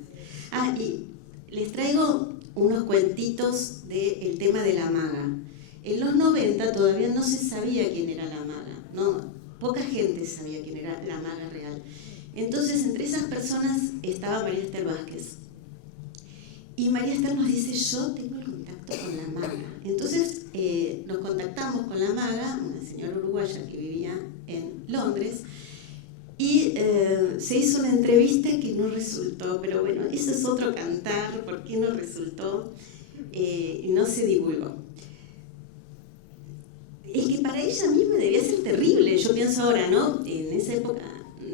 Y les traigo unos cuentitos del tema de la maga. En los 90 todavía no se sabía quién era la maga, ¿no? Poca gente sabía quién era la maga real. Entonces, entre esas personas estaba María Esther Vázquez. Y María Esther nos dice, yo tengo el contacto con la maga. Entonces nos contactamos con la maga, una señora uruguaya que vivía en Londres, y se hizo una entrevista que no resultó, pero bueno, eso es otro cantar, ¿por qué no resultó? Y no se divulgó. Es que para ella misma debía ser terrible, yo pienso ahora, ¿no? En esa época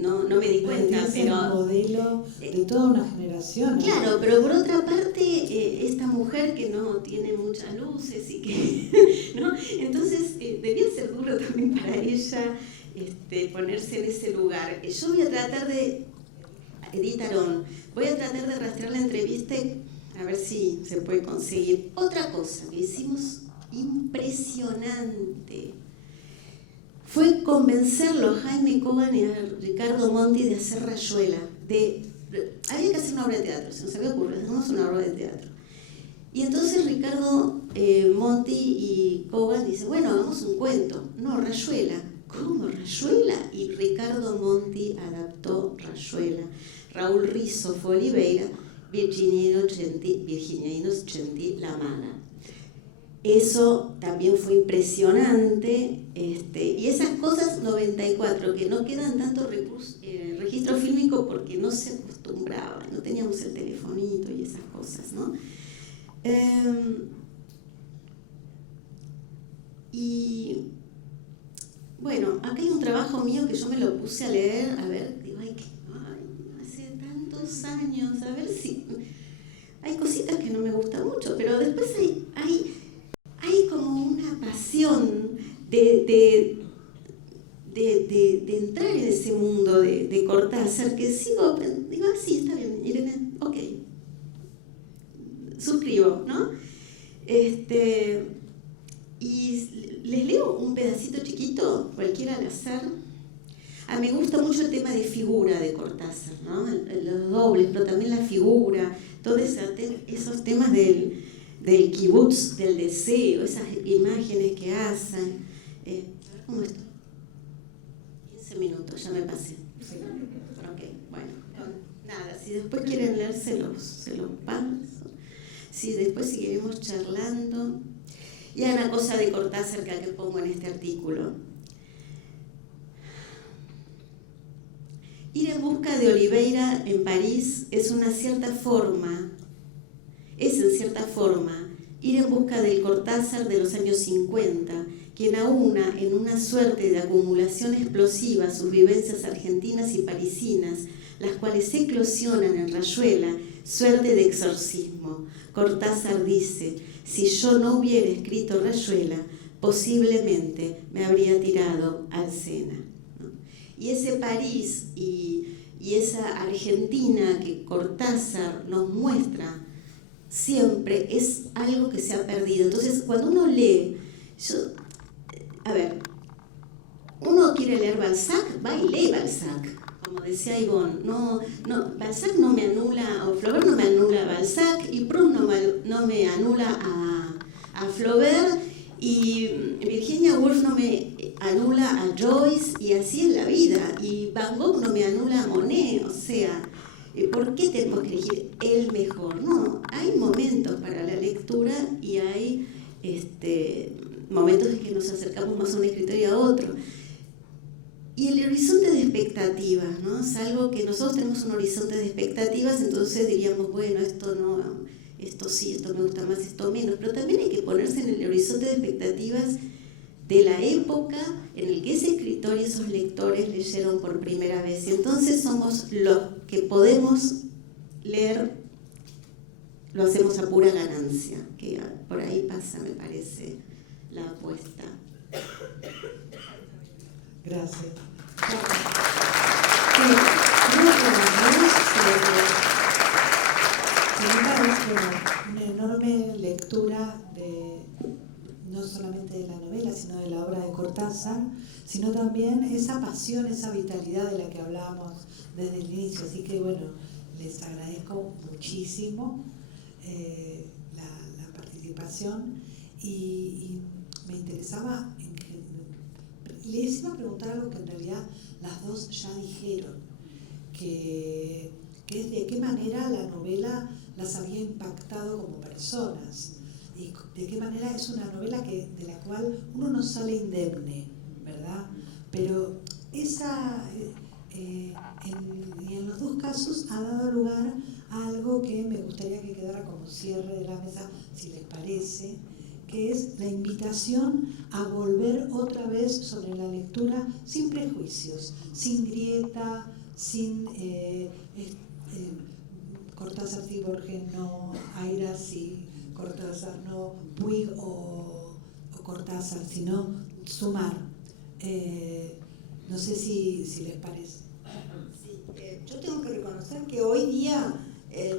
no me di cuenta, es pero... el modelo de toda una generación, ¿no? Claro, pero por otra parte, esta mujer que no tiene muchas luces y que... ¿no? Entonces, debía ser duro también para ella ponerse en ese lugar. Yo voy a tratar de... Edith Arón, voy a tratar de rastrear la entrevista a ver si se puede conseguir. Otra cosa que hicimos impresionante fue convencerlo a Jaime Cogan y a Ricardo Monti de hacer Rayuela. Había que hacer una obra de teatro, se nos había ocurrido, hacemos una obra de teatro. Y entonces Ricardo Monti y Cogan dicen, bueno, hagamos un cuento. No, Rayuela. ¿Cómo Rayuela? Y Ricardo Monti adaptó Rayuela. Raúl Rizzo fue Oliveira, Virginia Innocenti la maga. Eso también fue impresionante, y esas cosas 94, que no quedan tanto registro fílmico porque no se acostumbraba, no teníamos el telefonito y esas cosas, ¿no? Y bueno, acá hay un trabajo mío que yo me lo puse a leer, a ver, digo, hace tantos años, a ver si... Hay cositas que no me gustan mucho, pero después hay como una pasión de entrar en ese mundo de Cortázar, que digo, sí, está bien, Irene, ok, suscribo, ¿no? Y les leo un pedacito chiquito, cualquiera al azar. Me gusta mucho el tema de figura de Cortázar, ¿no? Los dobles, pero también la figura, todos esos temas del kibutz, del deseo, esas imágenes que hacen. ¿Cómo esto? 15 minutos, ya me pasé. Ok, bueno, nada, si después quieren leer, se los paso. Si después seguiremos charlando. Y hay una cosa de Cortázar que pongo en este artículo. Ir en busca de Oliveira en París es en cierta forma, ir en busca del Cortázar de los años 50, quien aúna en una suerte de acumulación explosiva sus vivencias argentinas y parisinas, las cuales eclosionan en Rayuela, suerte de exorcismo. Cortázar dice, si yo no hubiera escrito Rayuela, posiblemente me habría tirado al Sena. Y ese París y esa Argentina que Cortázar nos muestra siempre es algo que se ha perdido. Entonces, cuando uno lee, uno quiere leer Balzac, va y lee Balzac. Como decía Ivonne, Balzac no me anula, o Flaubert no me anula a Balzac, y Proust no me anula a Flaubert, y Virginia Woolf no me anula a Joyce, y así es la vida, y Van Gogh no me anula a Monet. O sea, ¿por qué tenemos que elegir el mejor? No, hay momentos para la lectura y hay momentos en que nos acercamos más a un escritor y a otro. Y el horizonte de expectativas, ¿no? Es algo que nosotros tenemos un horizonte de expectativas, entonces diríamos, bueno, esto no, esto sí, esto me gusta más, esto menos, pero también hay que ponerse en el horizonte de expectativas de la época en el que ese escritor y esos lectores leyeron por primera vez. Y entonces somos los que podemos leer, lo hacemos a pura ganancia, que por ahí pasa, me parece, la apuesta. Gracias. Sí, creo que una enorme lectura de, no solamente de la novela, sino de la obra de Cortázar, sino también esa pasión, esa vitalidad de la que hablábamos desde el inicio. Así que bueno, les agradezco muchísimo la participación y me interesaba, les iba a preguntar algo que en realidad las dos ya dijeron, que es de qué manera la novela las había impactado como personas y de qué manera es una novela de la cual uno no sale indemne, ¿verdad? Pero esa, y en los dos casos ha dado lugar a algo que me gustaría que quedara como cierre de la mesa, si les parece, que es la invitación a volver otra vez sobre la lectura sin prejuicios, sin grieta, sin Cortázar sí, Borges no, Aira sí, Cortázar no, Puig o Cortázar, sino sumar. No sé si les parece. Sí, yo tengo que reconocer que hoy día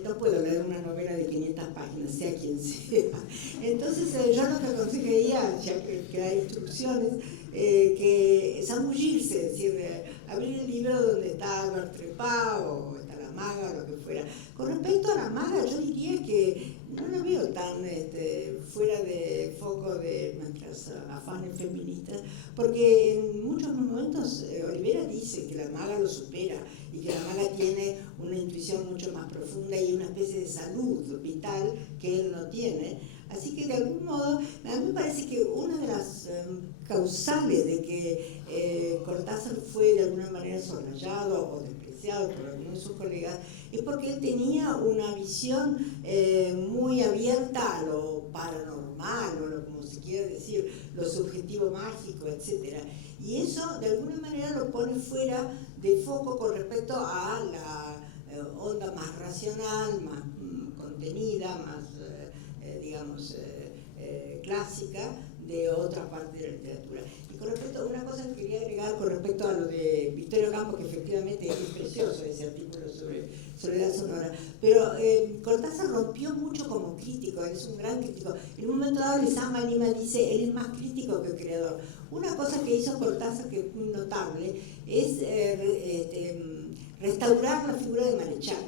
no puedo leer una novela de 500 páginas, sea quien sea. Entonces yo lo que aconsejaría, ya que hay instrucciones, que zambullirse, es decir, abrir el libro donde está Albert Trepá o está La Maga o lo que fuera. Con respecto a La Maga, yo diría que no lo veo tan fuera de foco de nuestras afanes feministas, porque en muchos momentos Olivera dice que La Maga lo supera y que La Maga tiene una intuición mucho más profunda y una especie de salud vital que él no tiene. Así que de algún modo, a mí me parece que una de las causales de que Cortázar fue de alguna manera soslayado o despreciado por algunos de sus colegas es porque él tenía una visión muy abierta a lo paranormal, o lo, como se quiere decir, lo subjetivo mágico, etc. Y eso de alguna manera lo pone fuera de foco con respecto a la onda más racional, más contenida, más, digamos, clásica de otra parte de la literatura. Y con respecto a una cosa que quería agregar con respecto a lo de Victorio Campos, que efectivamente es precioso ese artículo sobre soledad sonora, pero Cortázar rompió mucho como crítico, él es un gran crítico. En un momento dado Lezama Lima dice, él es más crítico que creador. Una cosa que hizo Cortázar que es muy notable es restaurar la figura de Marechal.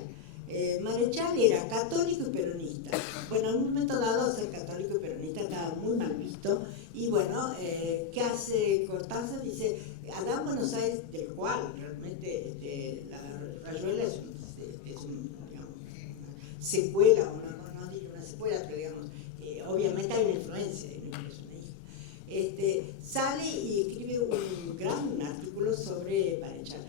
Marechal era católico y peronista. Bueno, en un momento dado ser católico y peronista estaba muy mal visto. Y bueno, ¿qué hace Cortázar? Dice, Adán Buenos Aires, del cual realmente la Rayuela es digamos, una secuela, no digo una secuela, pero digamos, obviamente hay una influencia de mi personaje. Sale y escribe un gran artículo sobre Marechal.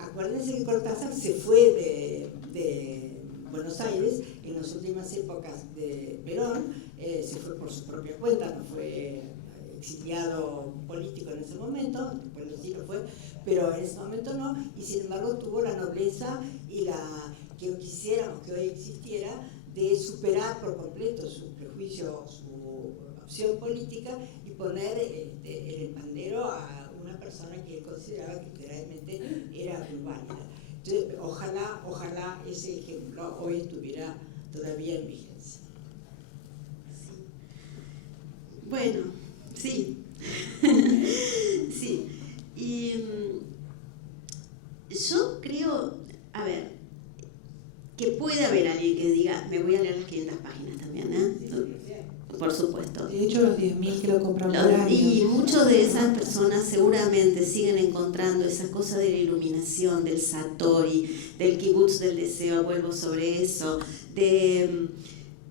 Acuérdense que Cortázar se fue de Buenos Aires en las últimas épocas de Perón, se fue por su propia cuenta, no fue exiliado político en ese momento, después sí lo fue, pero en ese momento no, y sin embargo tuvo la nobleza y la que quisiéramos que hoy existiera de superar por completo su prejuicio, su opción política y poner en el pandero a una persona que él consideraba que literalmente era muy válida. Entonces, ojalá ese ejemplo hoy estuviera todavía en vigencia. Sí. Bueno, sí. Sí. Y yo creo, a ver, que puede haber alguien que diga, me voy a leer las 500 páginas también, ¿eh? Por supuesto. De hecho, los 10.000 que lo compraron por año. Y muchas de esas personas seguramente siguen encontrando esas cosas de la iluminación, del Satori, del kibutz del deseo, vuelvo sobre eso, de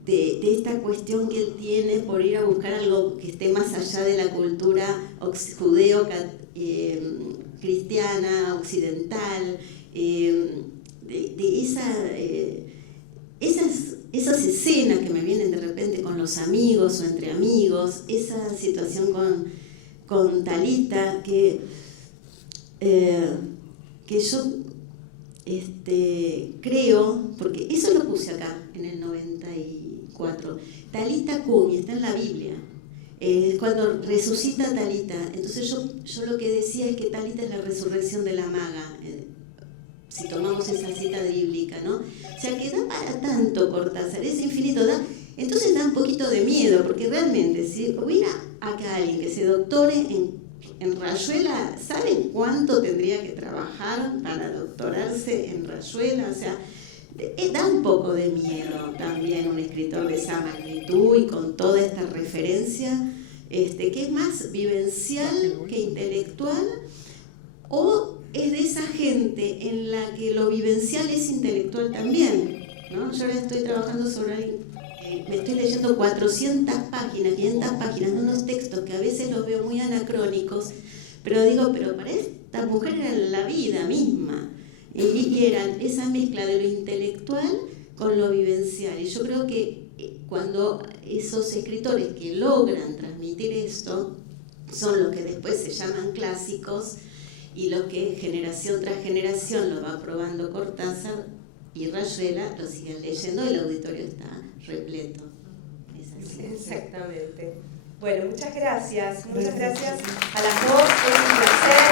de esta cuestión que él tiene por ir a buscar algo que esté más allá de la cultura judeo-cristiana, occidental, esas escenas que me vienen de repente con los amigos o entre amigos, esa situación con Talita que yo creo, porque eso lo puse acá en el 94, Talita cum, y está en la Biblia, cuando resucita Talita. Entonces yo lo que decía es que Talita es la resurrección de la maga, si tomamos esa cita bíblica, ¿no? O sea, que da para tanto Cortázar, es infinito, entonces da un poquito de miedo, porque realmente si hubiera acá alguien que se doctore en Rayuela, ¿saben cuánto tendría que trabajar para doctorarse en Rayuela? O sea, da un poco de miedo también un escritor de esa magnitud y con toda esta referencia, que es más vivencial que intelectual, o es de esa gente en la que lo vivencial es intelectual también, ¿no? Yo ahora estoy trabajando sobre alguien, me estoy leyendo 400 páginas, 500 páginas de unos textos que a veces los veo muy anacrónicos, pero digo, pero para esta mujer era la vida misma, y eran esa mezcla de lo intelectual con lo vivencial. Y yo creo que cuando esos escritores que logran transmitir esto son los que después se llaman clásicos y los que generación tras generación lo va probando Cortázar y Rayuela, lo siguen leyendo y el auditorio está repleto. Es así. Exactamente. Bueno, muchas gracias. Muchas gracias a las dos. Es un placer.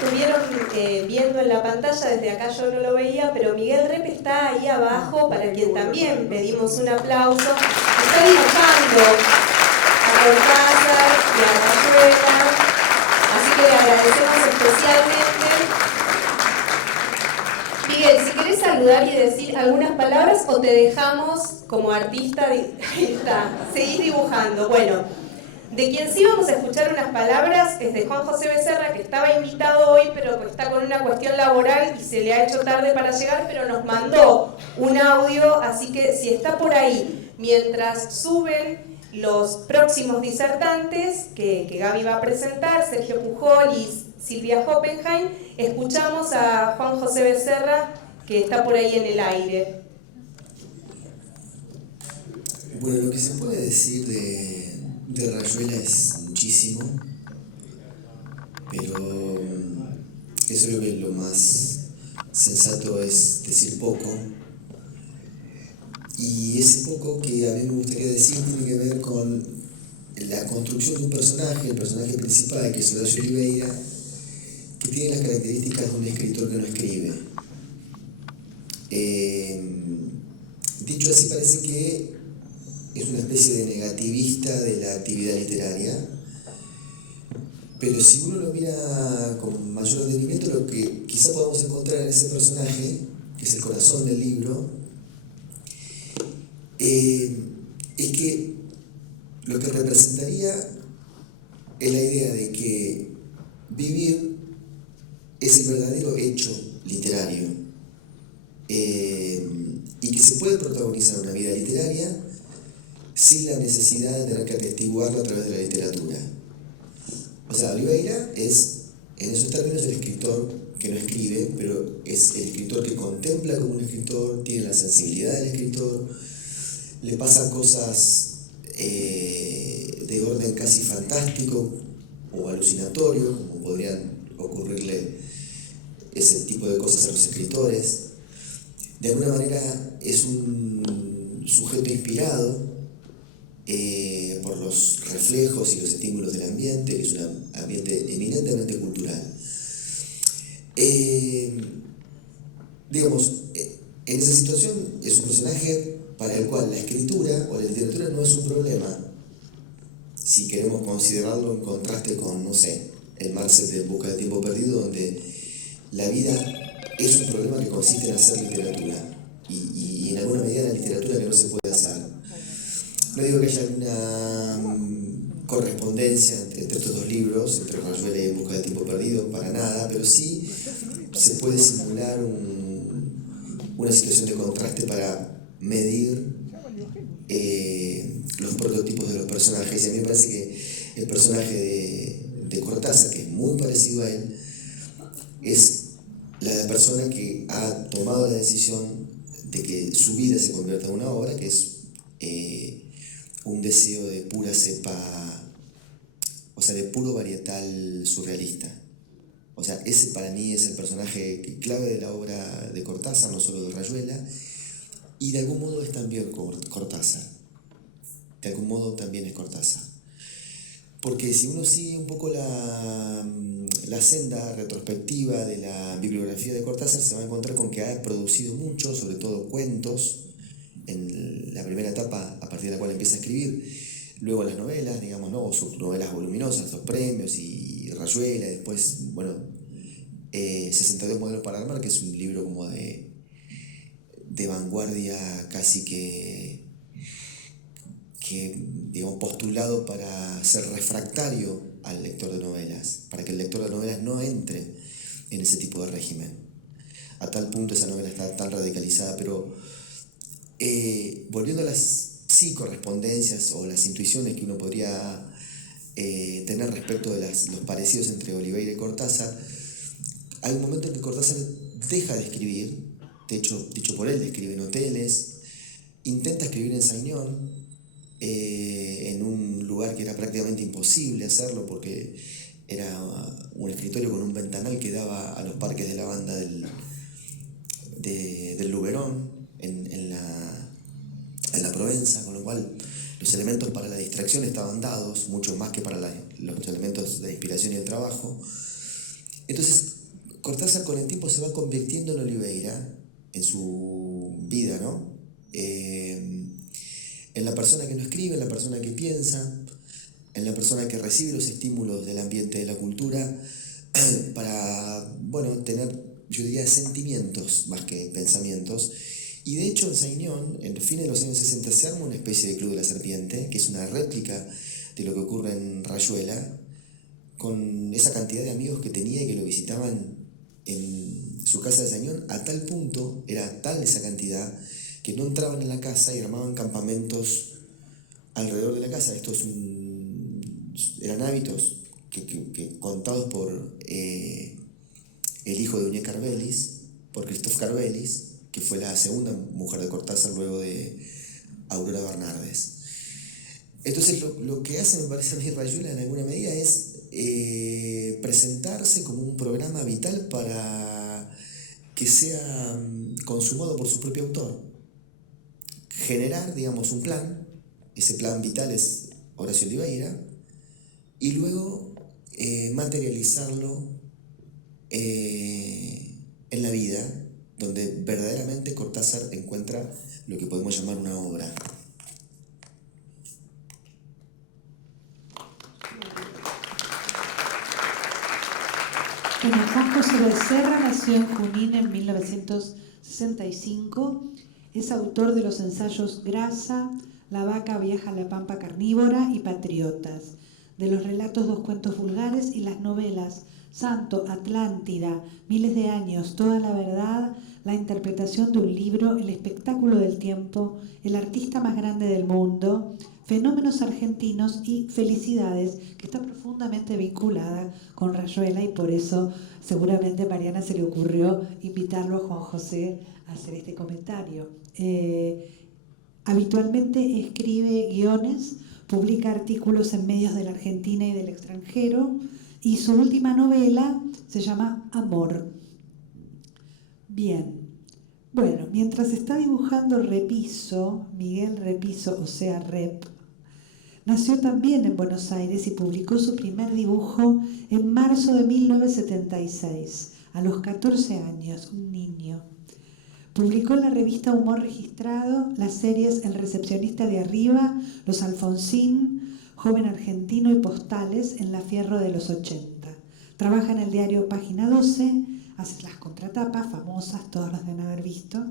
Estuvieron viendo en la pantalla, desde acá yo no lo veía, pero Miguel Rep está ahí abajo, para quien también pedimos un aplauso. Está dibujando a Cortázar y a Rayuela, así que le agradecemos especialmente. Miguel, si querés saludar y decir algunas palabras o te dejamos como artista, ahí está, seguís dibujando. Bueno. De quien sí vamos a escuchar unas palabras es de Juan José Becerra, que estaba invitado hoy, pero está con una cuestión laboral y se le ha hecho tarde para llegar, pero nos mandó un audio, así que si está por ahí, mientras suben los próximos disertantes que Gaby va a presentar, Sergio Pujol y Silvia Hoppenheim, escuchamos a Juan José Becerra, que está por ahí en el aire. Bueno, lo que se puede decir de Rayuela es muchísimo, pero eso creo que lo más sensato es decir poco, y ese poco que a mí me gustaría decir tiene que ver con la construcción de un personaje, el personaje principal, que es Horacio Oliveira, que tiene las características de un escritor que no escribe. Dicho así, parece que es una especie de negativista de la actividad literaria, pero si uno lo mira con mayor detenimiento, lo que quizá podamos encontrar en ese personaje, que es el corazón del libro, es que lo que representaría es la idea de que vivir es el verdadero hecho literario, y que se puede protagonizar una vida literaria sin la necesidad de tener que atestiguarlo a través de la literatura. O sea, Oliveira es, en esos términos, el escritor que no escribe, pero es el escritor que contempla como un escritor, tiene la sensibilidad del escritor, le pasan cosas de orden casi fantástico o alucinatorio, como podrían ocurrirle ese tipo de cosas a los escritores. De alguna manera es un sujeto inspirado por los reflejos y los estímulos del ambiente, que es un ambiente eminentemente cultural. Digamos, en esa situación es un personaje para el cual la escritura o la literatura no es un problema, si queremos considerarlo en contraste con, no sé, el Marcel de En busca del tiempo perdido, donde la vida es un problema que consiste en hacer literatura, y en alguna medida la literatura que no se puede hacer. No digo que haya una correspondencia entre estos dos libros, entre Rayuela y En busca del tiempo perdido, para nada, pero sí se puede simular una situación de contraste para medir los prototipos de los personajes. Y a mí me parece que el personaje de Cortázar, que es muy parecido a él, es la persona que ha tomado la decisión de que su vida se convierta en una obra, que es un deseo de pura cepa, o sea, de puro varietal surrealista. O sea, ese para mí es el personaje clave de la obra de Cortázar, no solo de Rayuela, y de algún modo es también Cortázar. De algún modo también es Cortázar. Porque si uno sigue un poco la senda retrospectiva de la bibliografía de Cortázar, se va a encontrar con que ha producido mucho, sobre todo cuentos, en la primera etapa a partir de la cual empieza a escribir, luego las novelas, digamos, ¿no? O sus novelas voluminosas, los premios y Rayuela, y después, bueno, 62 modelos para armar, que es un libro como de vanguardia casi que digamos, postulado para ser refractario al lector de novelas, para que el lector de novelas no entre en ese tipo de régimen. A tal punto esa novela está tan radicalizada, pero volviendo a las correspondencias o las intuiciones que uno podría tener respecto de los parecidos entre Oliveira y Cortázar, hay un momento en que Cortázar deja de escribir, de hecho, dicho por él, escribe en hoteles, intenta escribir en Saignón, en un lugar que era prácticamente imposible hacerlo porque era un escritorio con un ventanal que daba a los parques de lavanda del Luberon en la Provenza, con lo cual los elementos para la distracción estaban dados, mucho más que para los elementos de inspiración y el trabajo. Entonces Cortázar con el tiempo se va convirtiendo en Oliveira, en su vida, ¿no? En la persona que no escribe, en la persona que piensa, en la persona que recibe los estímulos del ambiente de la cultura para, bueno, tener, yo diría, sentimientos más que pensamientos. Y de hecho en Saignón, en fines de los años 60, se arma una especie de Club de la Serpiente, que es una réplica de lo que ocurre en Rayuela, con esa cantidad de amigos que tenía y que lo visitaban en su casa de Saignón, a tal punto, era tal esa cantidad, que no entraban en la casa y armaban campamentos alrededor de la casa. Estos eran hábitos que contados por el hijo de Uñé Carvelis, por Christophe Carvelis, que fue la segunda mujer de Cortázar luego de Aurora Bernardes. Entonces lo que hace, me parece a mí, Rayuela en alguna medida es presentarse como un programa vital para que sea consumado por su propio autor. Generar, digamos, un plan, ese plan vital es Horacio Oliveira, y luego materializarlo en la vida, donde verdaderamente Cortázar encuentra lo que podemos llamar una obra. Bueno, Juan José Becerra nació en Junín en 1965. Es autor de los ensayos Grasa, La vaca viaja a la pampa carnívora y Patriotas, de los relatos Dos cuentos vulgares y las novelas Santo, Atlántida, Miles de años, Toda la verdad, La interpretación de un libro, El espectáculo del tiempo, El artista más grande del mundo, Fenómenos argentinos y Felicidades, que está profundamente vinculada con Rayuela y por eso seguramente a Mariana se le ocurrió invitarlo a Juan José a hacer este comentario. Habitualmente escribe guiones, publica artículos en medios de la Argentina y del extranjero y su última novela se llama Amor. Bien, bueno, mientras está dibujando Repiso, Miguel Repiso, o sea, Rep, nació también en Buenos Aires y publicó su primer dibujo en marzo de 1976, a los 14 años, un niño. Publicó en la revista Humor Registrado las series El recepcionista de arriba, Los Alfonsín, Joven Argentino y Postales en La Fierro de los 80. Trabaja en el diario Página 12, hace las contratapas famosas, todos los deben haber visto,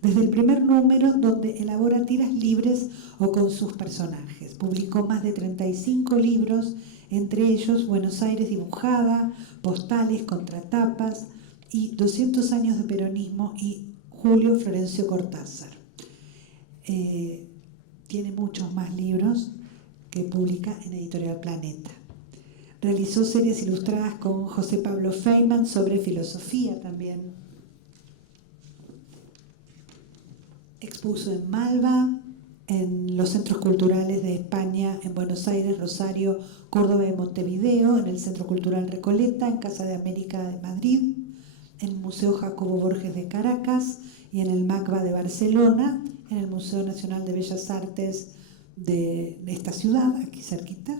desde el primer número donde elabora tiras libres o con sus personajes. Publicó más de 35 libros, entre ellos Buenos Aires dibujada, Postales, contratapas, y 200 años de peronismo y Julio Florencio Cortázar. Tiene muchos más libros que publica en Editorial Planeta. Realizó series ilustradas con José Pablo Feynman sobre filosofía también. Expuso en Malva, en los centros culturales de España, en Buenos Aires, Rosario, Córdoba y Montevideo, en el Centro Cultural Recoleta, en Casa de América de Madrid, en el Museo Jacobo Borges de Caracas y en el MACBA de Barcelona, en el Museo Nacional de Bellas Artes de esta ciudad, aquí cerquita.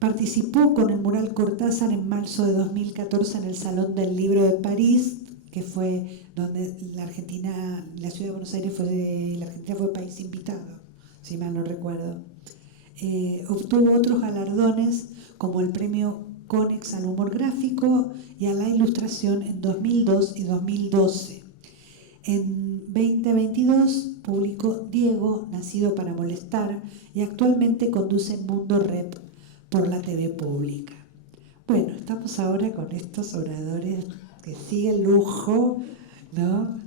Participó con el mural Cortázar en marzo de 2014 en el Salón del Libro de París, que fue donde la ciudad de Buenos Aires la Argentina fue país invitado, si mal no recuerdo. Obtuvo otros galardones como el premio Conex al humor gráfico y a la ilustración en 2002 y 2012. En 2022 publicó Diego, nacido para molestar, y actualmente conduce Mundo Rep por la TV pública. Bueno, estamos ahora con estos oradores que sigue el lujo, ¿no?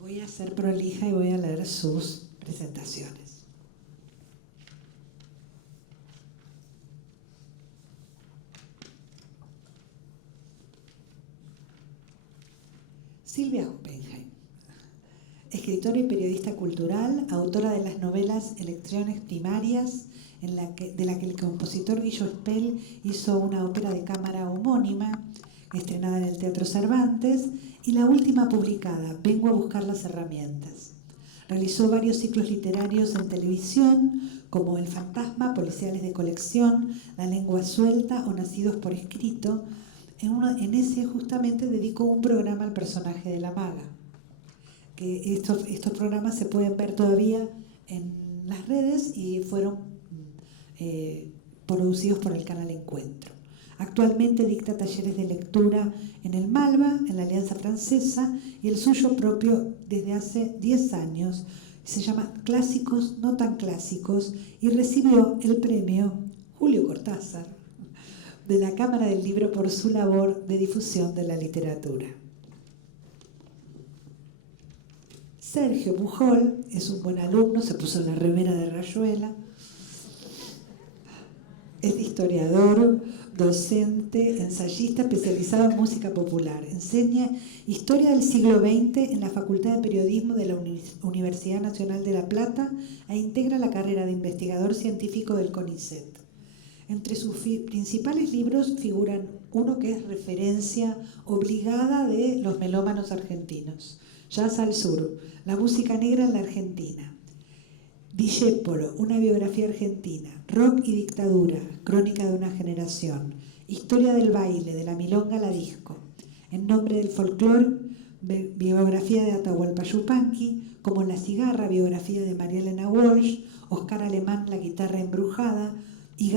Voy a ser prolija y voy a leer sus presentaciones. Silvia Oppenheim, escritora y periodista cultural, autora de las novelas Elecciones Primarias, de la que el compositor Guillo Spell hizo una ópera de cámara homónima, estrenada en el Teatro Cervantes, y la última publicada, Vengo a buscar las herramientas. Realizó varios ciclos literarios en televisión, como El Fantasma, Policiales de Colección, La Lengua Suelta o Nacidos por Escrito. En ese justamente dedicó un programa al personaje de la maga, que estos programas se pueden ver todavía en las redes y fueron producidos por el canal Encuentro. Actualmente dicta talleres de lectura en el Malva, en la Alianza Francesa, y el suyo propio desde hace 10 años. Se llama Clásicos no tan clásicos y recibió el premio Julio Cortázar de la Cámara del Libro por su labor de difusión de la literatura. Sergio Pujol es un buen alumno, se puso la remera de Rayuela. Es historiador, docente, ensayista especializado en música popular. Enseña Historia del siglo XX en la Facultad de Periodismo de la Universidad Nacional de La Plata e integra la carrera de investigador científico del CONICET. Entre sus principales libros figuran uno que es referencia obligada de los melómanos argentinos, Jazz al Sur, la música negra en la Argentina. Discépolo, una biografía argentina, Rock y dictadura, crónica de una generación, Historia del baile, de la milonga a la disco, En nombre del folclore, biografía de Atahualpa Yupanqui, Como la cigarra, biografía de María Elena Walsh, Oscar Alemán, La guitarra embrujada, y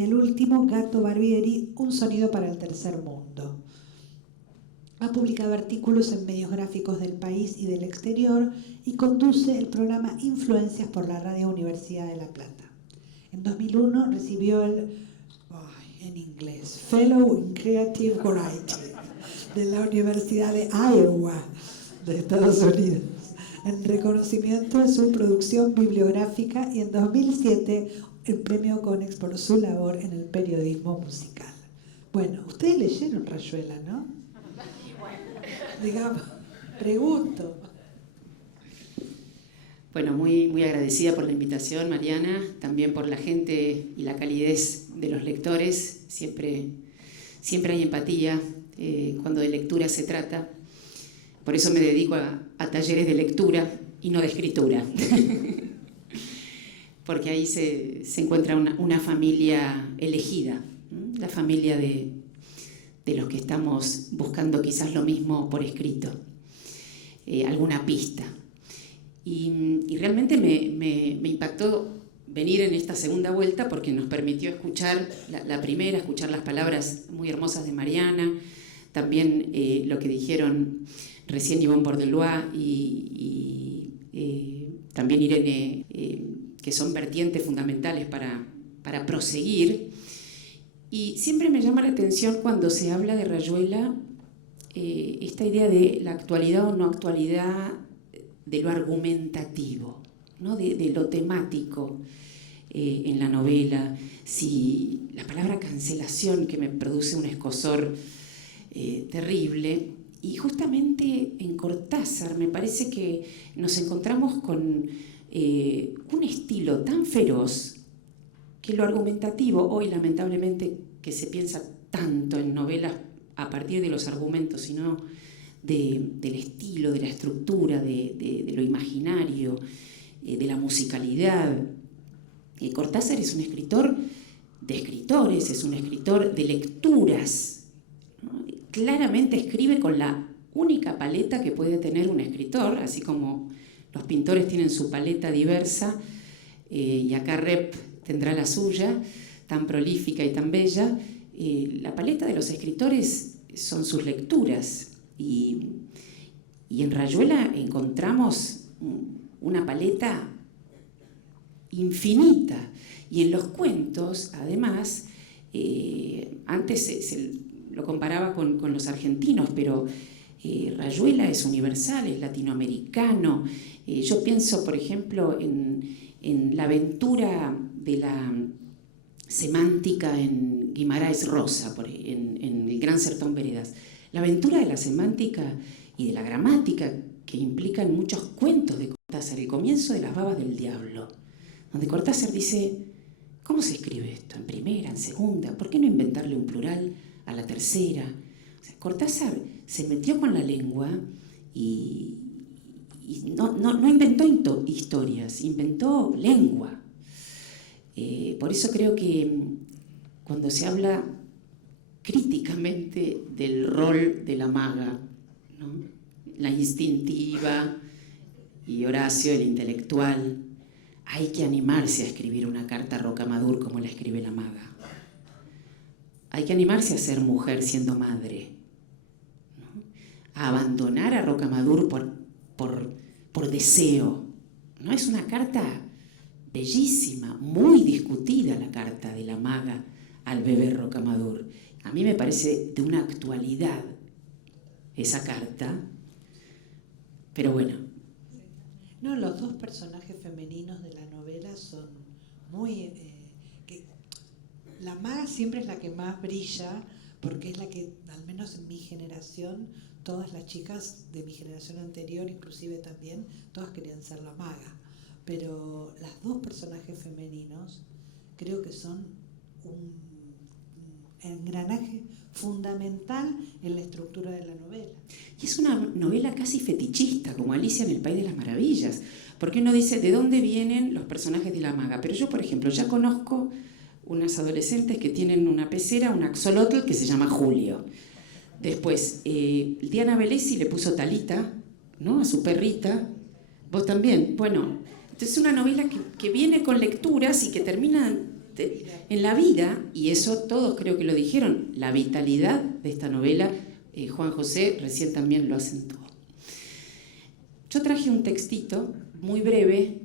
el último, Gato Barbieri, Un sonido para el tercer mundo. Ha publicado artículos en medios gráficos del país y del exterior y conduce el programa Influencias por la Radio Universidad de La Plata. En 2001 recibió el Fellow in Creative Writing de la Universidad de Iowa de Estados Unidos, en reconocimiento de su producción bibliográfica, y en 2007 el premio Conex por su labor en el periodismo musical. Bueno, ustedes leyeron Rayuela, ¿no? Digamos, pregunto. Bueno, muy agradecida por la invitación, Mariana, también por la gente y la calidez de los lectores. Siempre hay empatía cuando de lectura se trata. Por eso me dedico a talleres de lectura y no de escritura. Porque ahí se encuentra una familia elegida, ¿no? La familia de los que estamos buscando quizás lo mismo por escrito, alguna pista. Y realmente me impactó venir en esta segunda vuelta porque nos permitió escuchar la primera, escuchar las palabras muy hermosas de Mariana, también lo que dijeron recién Yvonne Bordelois y también Irene, que son vertientes fundamentales para proseguir. Y siempre me llama la atención cuando se habla de Rayuela esta idea de la actualidad o no actualidad, de lo argumentativo, ¿no? de lo temático en la novela. Si la palabra cancelación, que me produce un escozor terrible, y justamente en Cortázar me parece que nos encontramos con un estilo tan feroz que lo argumentativo, hoy lamentablemente que se piensa tanto en novelas a partir de los argumentos, sino del estilo, de la estructura, de lo imaginario, de la musicalidad. Cortázar es un escritor de escritores, es un escritor de lecturas, ¿no? Claramente escribe con la única paleta que puede tener un escritor, así como los pintores tienen su paleta diversa, y acá Rep tendrá la suya, tan prolífica y tan bella. La paleta de los escritores son sus lecturas, y en Rayuela encontramos una paleta infinita. Y en los cuentos, además, antes lo comparaba con los argentinos, pero Rayuela es universal, es latinoamericano. Yo pienso, por ejemplo, en la aventura de la semántica en Guimarães Rosa, en el Gran Sertón Veredas. La aventura de la semántica y de la gramática que implican muchos cuentos de Cortázar, el comienzo de Las babas del diablo, donde Cortázar dice, ¿cómo se escribe esto? ¿En primera, en segunda? ¿Por qué no inventarle un plural a la tercera? O sea, Cortázar se metió con la lengua y no inventó historias, inventó lengua. Por eso creo que cuando se habla críticamente del rol de la maga, ¿no? La instintiva y Horacio el intelectual, hay que animarse a escribir una carta a Rocamadour como la escribe la maga. Hay que animarse a ser mujer siendo madre, ¿no? A abandonar a Rocamadour por deseo, ¿no? Es una carta bellísima, muy discutida la carta de la maga al bebé Rocamadour. A mí me parece de una actualidad esa carta, pero bueno. No, los dos personajes femeninos de la novela son muy... la maga siempre es la que más brilla, porque es la que, al menos en mi generación, todas las chicas de mi generación anterior, inclusive también, todas querían ser la maga. Pero los dos personajes femeninos creo que son un engranaje fundamental en la estructura de la novela. Y es una novela casi fetichista, como Alicia en el País de las Maravillas, porque uno dice, ¿de dónde vienen los personajes de la maga? Pero yo, por ejemplo, ya conozco unas adolescentes que tienen una pecera, un axolotl que se llama Julio. Después, Diana Velesi le puso Talita, ¿no?, a su perrita. Vos también. Bueno, entonces es una novela que viene con lecturas y que termina en la vida, y eso todos creo que lo dijeron, la vitalidad de esta novela. Juan José recién también lo acentuó. Yo traje un textito muy breve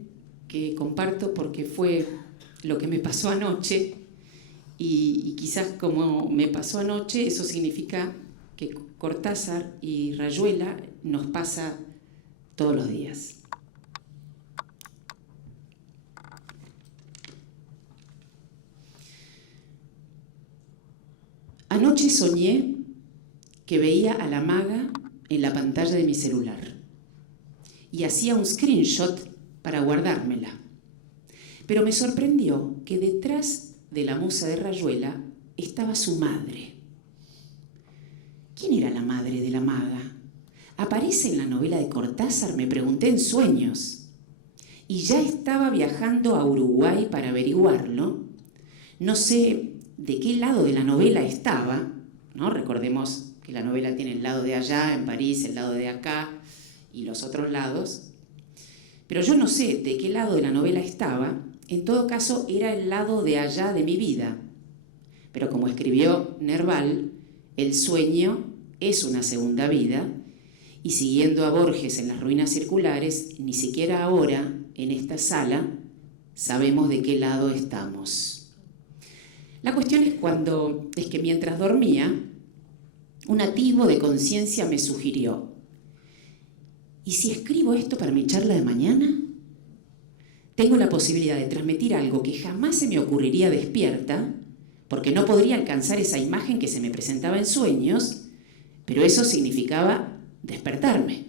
que comparto porque fue lo que me pasó anoche, y quizás como me pasó anoche, eso significa que Cortázar y Rayuela nos pasa todos los días. Anoche soñé que veía a la maga en la pantalla de mi celular y hacía un screenshot para guardármela. Pero me sorprendió que detrás de la musa de Rayuela estaba su madre. ¿Quién era la madre de la maga? ¿Aparece en la novela de Cortázar? Me pregunté en sueños. Y ya estaba viajando a Uruguay para averiguarlo. No sé de qué lado de la novela estaba, ¿no? Recordemos que la novela tiene el lado de allá, en París, el lado de acá y los otros lados. Pero yo no sé de qué lado de la novela estaba. En todo caso, era el lado de allá de mi vida. Pero como escribió Nerval, el sueño es una segunda vida, y siguiendo a Borges en las ruinas circulares, ni siquiera ahora, en esta sala, sabemos de qué lado estamos. La cuestión es que mientras dormía, un atisbo de conciencia me sugirió: ¿y si escribo esto para mi charla de mañana? Tengo la posibilidad de transmitir algo que jamás se me ocurriría despierta, porque no podría alcanzar esa imagen que se me presentaba en sueños, pero eso significaba despertarme,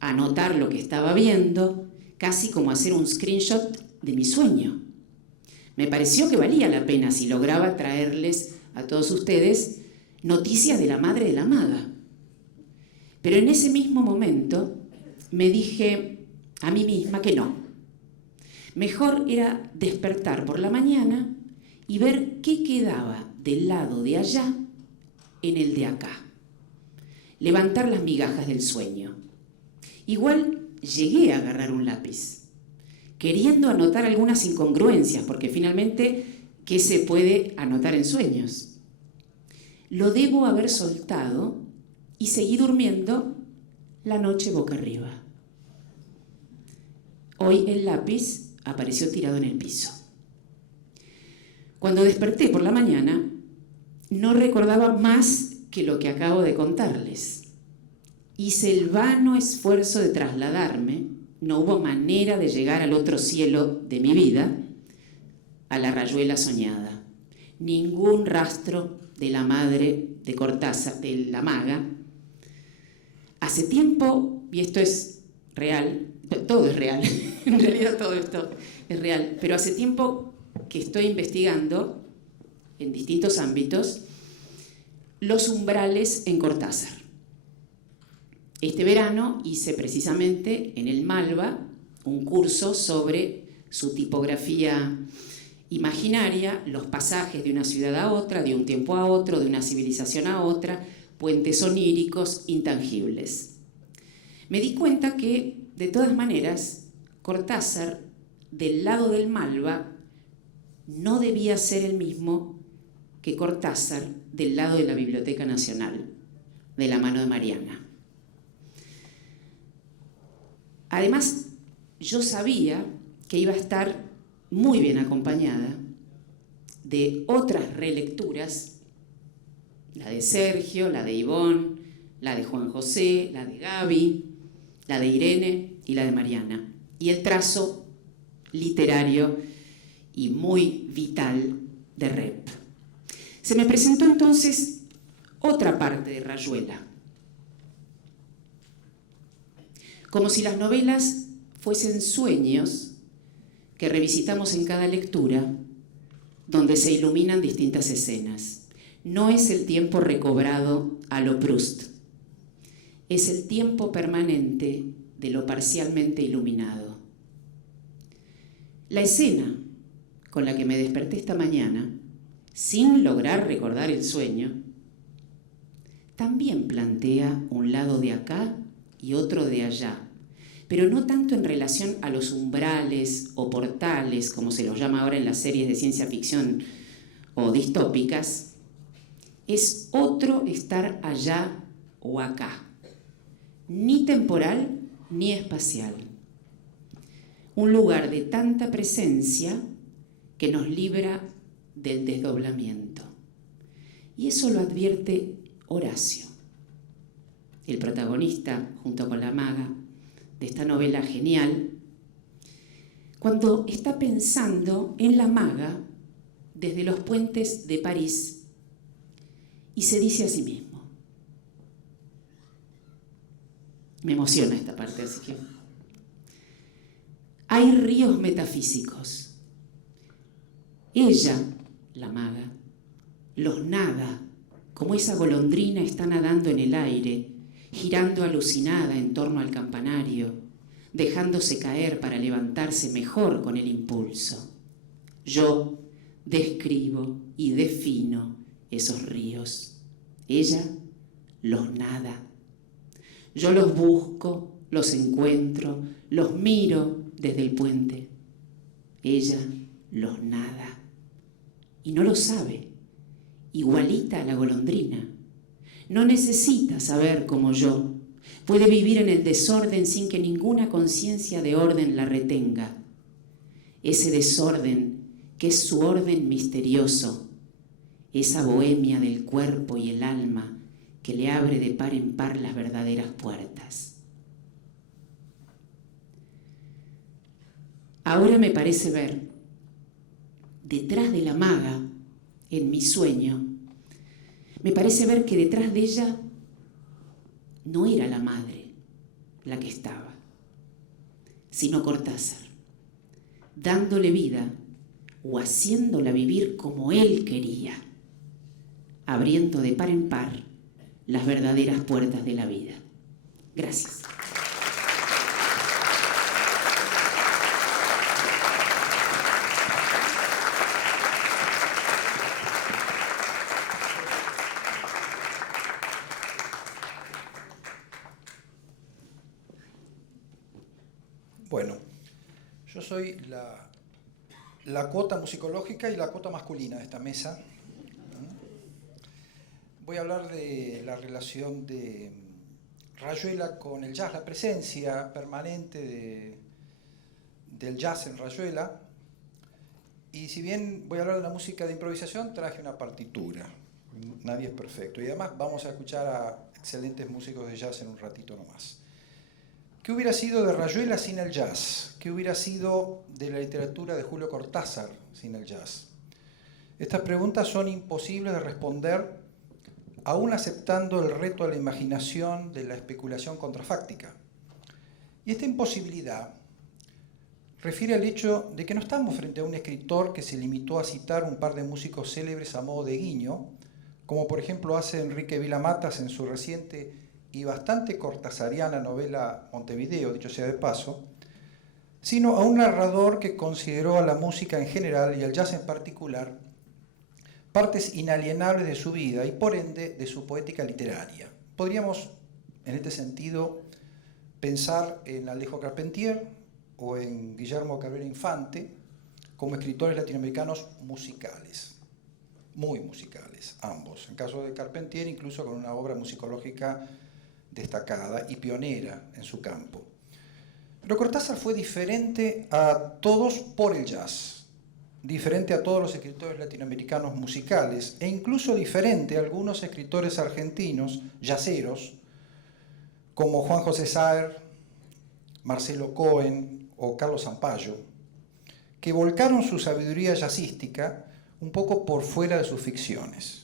anotar lo que estaba viendo, casi como hacer un screenshot de mi sueño. Me pareció que valía la pena si lograba traerles a todos ustedes noticias de la madre de la maga. Pero en ese mismo momento me dije a mí misma que no. Mejor era despertar por la mañana y ver qué quedaba del lado de allá en el de acá. Levantar las migajas del sueño. Igual llegué a agarrar un lápiz, queriendo anotar algunas incongruencias, porque finalmente, ¿qué se puede anotar en sueños? Lo debo haber soltado y seguí durmiendo la noche boca arriba. Hoy el lápiz apareció tirado en el piso. Cuando desperté por la mañana, no recordaba más que lo que acabo de contarles. Hice el vano esfuerzo de trasladarme, no hubo manera de llegar al otro cielo de mi vida, a la rayuela soñada. Ningún rastro de la madre de Cortázar, de la maga. Hace tiempo, y esto es real, todo es real, en realidad todo esto es real, pero hace tiempo que estoy investigando en distintos ámbitos los umbrales en Cortázar. Este verano hice precisamente en el Malva un curso sobre su tipografía imaginaria, los pasajes de una ciudad a otra, de un tiempo a otro, de una civilización a otra, puentes oníricos intangibles. Me di cuenta que, de todas maneras, Cortázar, del lado del Malva, no debía ser el mismo que Cortázar del lado de la Biblioteca Nacional, de la mano de Mariana. Además, yo sabía que iba a estar muy bien acompañada de otras relecturas, la de Sergio, la de Ivonne, la de Juan José, la de Gaby, la de Irene y la de Mariana. Y el trazo literario y muy vital de Rep. Se me presentó entonces otra parte de Rayuela. Como si las novelas fuesen sueños que revisitamos en cada lectura, donde se iluminan distintas escenas. No es el tiempo recobrado a lo Proust, es el tiempo permanente de lo parcialmente iluminado. La escena con la que me desperté esta mañana, sin lograr recordar el sueño, también plantea un lado de acá y otro de allá, pero no tanto en relación a los umbrales o portales, como se los llama ahora en las series de ciencia ficción o distópicas. Es otro estar allá o acá, ni temporal ni espacial. Un lugar de tanta presencia que nos libra del desdoblamiento. Y eso lo advierte Horacio, el protagonista, junto con la maga, de esta novela genial, cuando está pensando en la maga desde los puentes de París y se dice a sí mismo. Me emociona esta parte, así que... Hay ríos metafísicos. Ella, la maga, los nada, como esa golondrina está nadando en el aire, girando alucinada en torno al campanario, dejándose caer para levantarse mejor con el impulso. Yo describo y defino esos ríos. Ella los nada. Yo los busco, los encuentro, los miro desde el puente. Ella los nada. Y no lo sabe, igualita a la golondrina. No necesita saber como yo. Puede vivir en el desorden sin que ninguna conciencia de orden la retenga. Ese desorden que es su orden misterioso, esa bohemia del cuerpo y el alma que le abre de par en par las verdaderas puertas. Ahora me parece ver, detrás de la maga, en mi sueño, me parece ver que detrás de ella no era la madre la que estaba, sino Cortázar, dándole vida o haciéndola vivir como él quería, abriendo de par en par las verdaderas puertas de la vida. Gracias. Bueno, yo soy la cuota musicológica y la cuota masculina de esta mesa. Voy a hablar de la relación de Rayuela con el jazz, la presencia permanente del jazz en Rayuela. Y si bien voy a hablar de una música de improvisación, traje una partitura. Nadie es perfecto. Y además vamos a escuchar a excelentes músicos de jazz en un ratito nomás. ¿Qué hubiera sido de Rayuela sin el jazz? ¿Qué hubiera sido de la literatura de Julio Cortázar sin el jazz? Estas preguntas son imposibles de responder aún aceptando el reto a la imaginación de la especulación contrafáctica. Y esta imposibilidad refiere al hecho de que no estamos frente a un escritor que se limitó a citar un par de músicos célebres a modo de guiño, como por ejemplo hace Enrique Vila-Matas en su reciente y bastante cortázariana novela Montevideo, dicho sea de paso, sino a un narrador que consideró a la música en general y al jazz en particular partes inalienables de su vida y por ende de su poética literaria. Podríamos, en este sentido, pensar en Alejo Carpentier o en Guillermo Cabrera Infante como escritores latinoamericanos musicales, muy musicales, ambos. En caso de Carpentier, incluso con una obra musicológica destacada y pionera en su campo. Pero Cortázar fue diferente a todos por el jazz, diferente a todos los escritores latinoamericanos musicales e incluso diferente a algunos escritores argentinos, jazzeros, como Juan José Saer, Marcelo Cohen o Carlos Zampayo, que volcaron su sabiduría jazzística un poco por fuera de sus ficciones.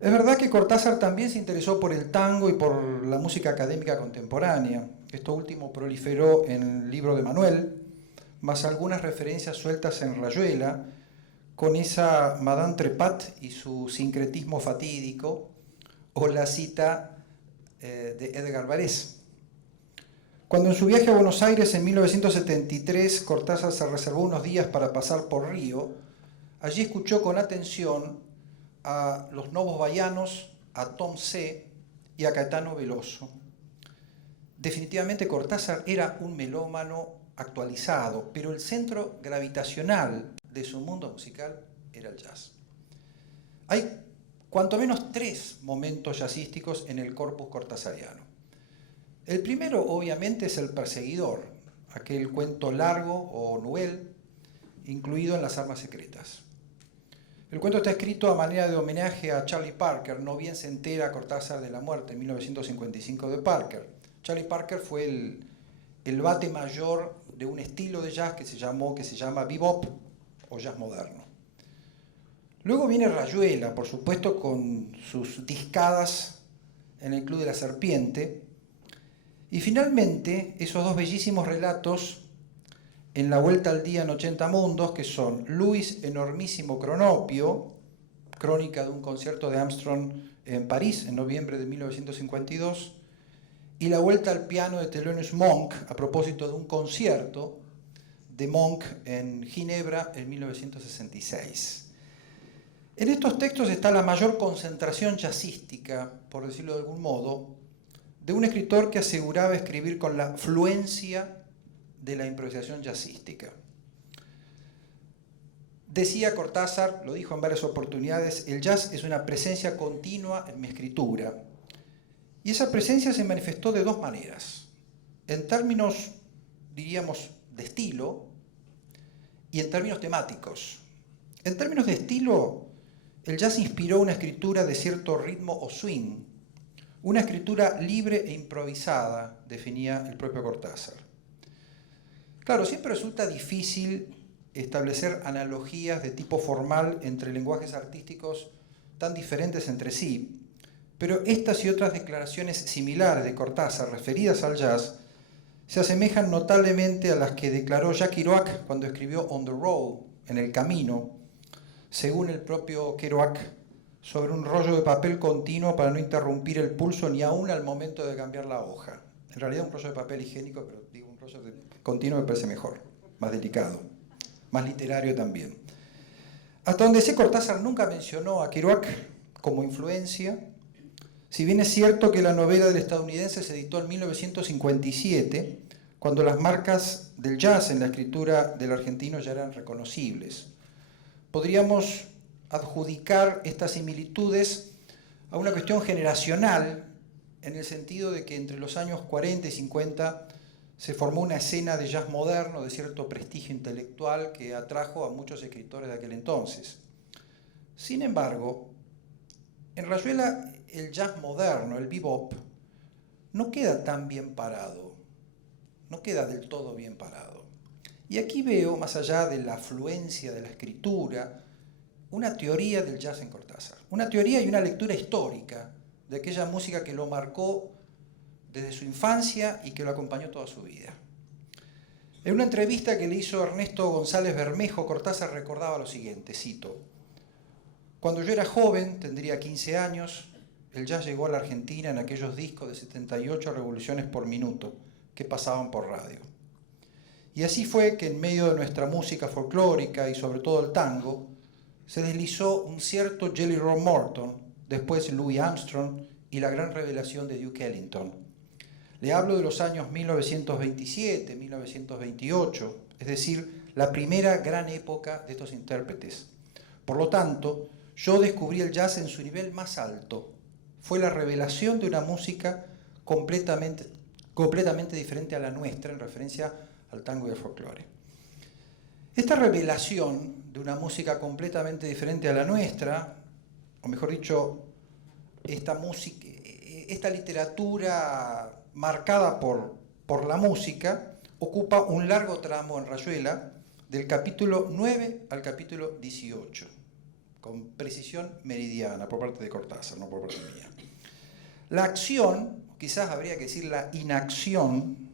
Es verdad que Cortázar también se interesó por el tango y por la música académica contemporánea. Esto último proliferó en el libro de Manuel, más algunas referencias sueltas en Rayuela, con esa Madame Trepat y su sincretismo fatídico, o la cita de Edgar Varese. Cuando en su viaje a Buenos Aires en 1973, Cortázar se reservó unos días para pasar por Río, allí escuchó con atención a los Novos Baianos, a Tom C. y a Caetano Veloso. Definitivamente Cortázar era un melómano actualizado, pero el centro gravitacional de su mundo musical era el jazz. Hay cuanto menos 3 momentos jazzísticos en el corpus cortázariano. El primero, obviamente, es El Perseguidor, aquel cuento largo o nouvelle incluido en Las Armas Secretas. El cuento está escrito a manera de homenaje a Charlie Parker, no bien se entera Cortázar de la muerte en 1955 de Parker. Charlie Parker fue el bate mayor de un estilo de jazz que se llama bebop o jazz moderno. Luego viene Rayuela, por supuesto, con sus discadas en el Club de la Serpiente. Y finalmente, esos 2 bellísimos relatos en La Vuelta al Día en 80 Mundos, que son Luis Enormísimo Cronopio, crónica de un concierto de Armstrong en París en noviembre de 1952, y La Vuelta al Piano de Thelonious Monk, a propósito de un concierto de Monk en Ginebra en 1966. En estos textos está la mayor concentración jazzística, por decirlo de algún modo, de un escritor que aseguraba escribir con la fluencia de la improvisación jazzística. Decía Cortázar, lo dijo en varias oportunidades, el jazz es una presencia continua en mi escritura. Y esa presencia se manifestó de 2 maneras. En términos, diríamos, de estilo y en términos temáticos. En términos de estilo, el jazz inspiró una escritura de cierto ritmo o swing, una escritura libre e improvisada, definía el propio Cortázar. Claro, siempre resulta difícil establecer analogías de tipo formal entre lenguajes artísticos tan diferentes entre sí, pero estas y otras declaraciones similares de Cortázar referidas al jazz se asemejan notablemente a las que declaró Jacques Kerouac cuando escribió On the Road, en el camino, según el propio Kerouac, sobre un rollo de papel continuo para no interrumpir el pulso ni aún al momento de cambiar la hoja. En realidad un rollo de papel higiénico, pero digo un rollo de continuo me parece mejor, más delicado, más literario también. Hasta donde sé, Cortázar nunca mencionó a Kerouac como influencia, si bien es cierto que la novela del estadounidense se editó en 1957, cuando las marcas del jazz en la escritura del argentino ya eran reconocibles. Podríamos adjudicar estas similitudes a una cuestión generacional, en el sentido de que entre los años 40 y 50 se formó una escena de jazz moderno de cierto prestigio intelectual que atrajo a muchos escritores de aquel entonces. Sin embargo, en Rayuela el jazz moderno, el bebop, no queda tan bien parado, no queda del todo bien parado. Y aquí veo, más allá de la afluencia de la escritura, una teoría del jazz en Cortázar, una teoría y una lectura histórica de aquella música que lo marcó desde su infancia y que lo acompañó toda su vida. En una entrevista que le hizo Ernesto González Bermejo, Cortázar recordaba lo siguiente, cito: "Cuando yo era joven, tendría 15 años, el jazz llegó a la Argentina en aquellos discos de 78 revoluciones por minuto que pasaban por radio. Y así fue que en medio de nuestra música folclórica y sobre todo el tango, se deslizó un cierto Jelly Roll Morton, después Louis Armstrong y la gran revelación de Duke Ellington. Le hablo de los años 1927, 1928, es decir, la primera gran época de estos intérpretes. Por lo tanto, yo descubrí el jazz en su nivel más alto. Fue la revelación de una música completamente diferente a la nuestra, en referencia al tango y al folclore. Esta revelación de una música completamente diferente a la nuestra, o mejor dicho, esta literatura marcada por la música, ocupa un largo tramo en Rayuela, del capítulo 9 al capítulo 18, con precisión meridiana por parte de Cortázar, no por parte mía. La acción, quizás habría que decir la inacción,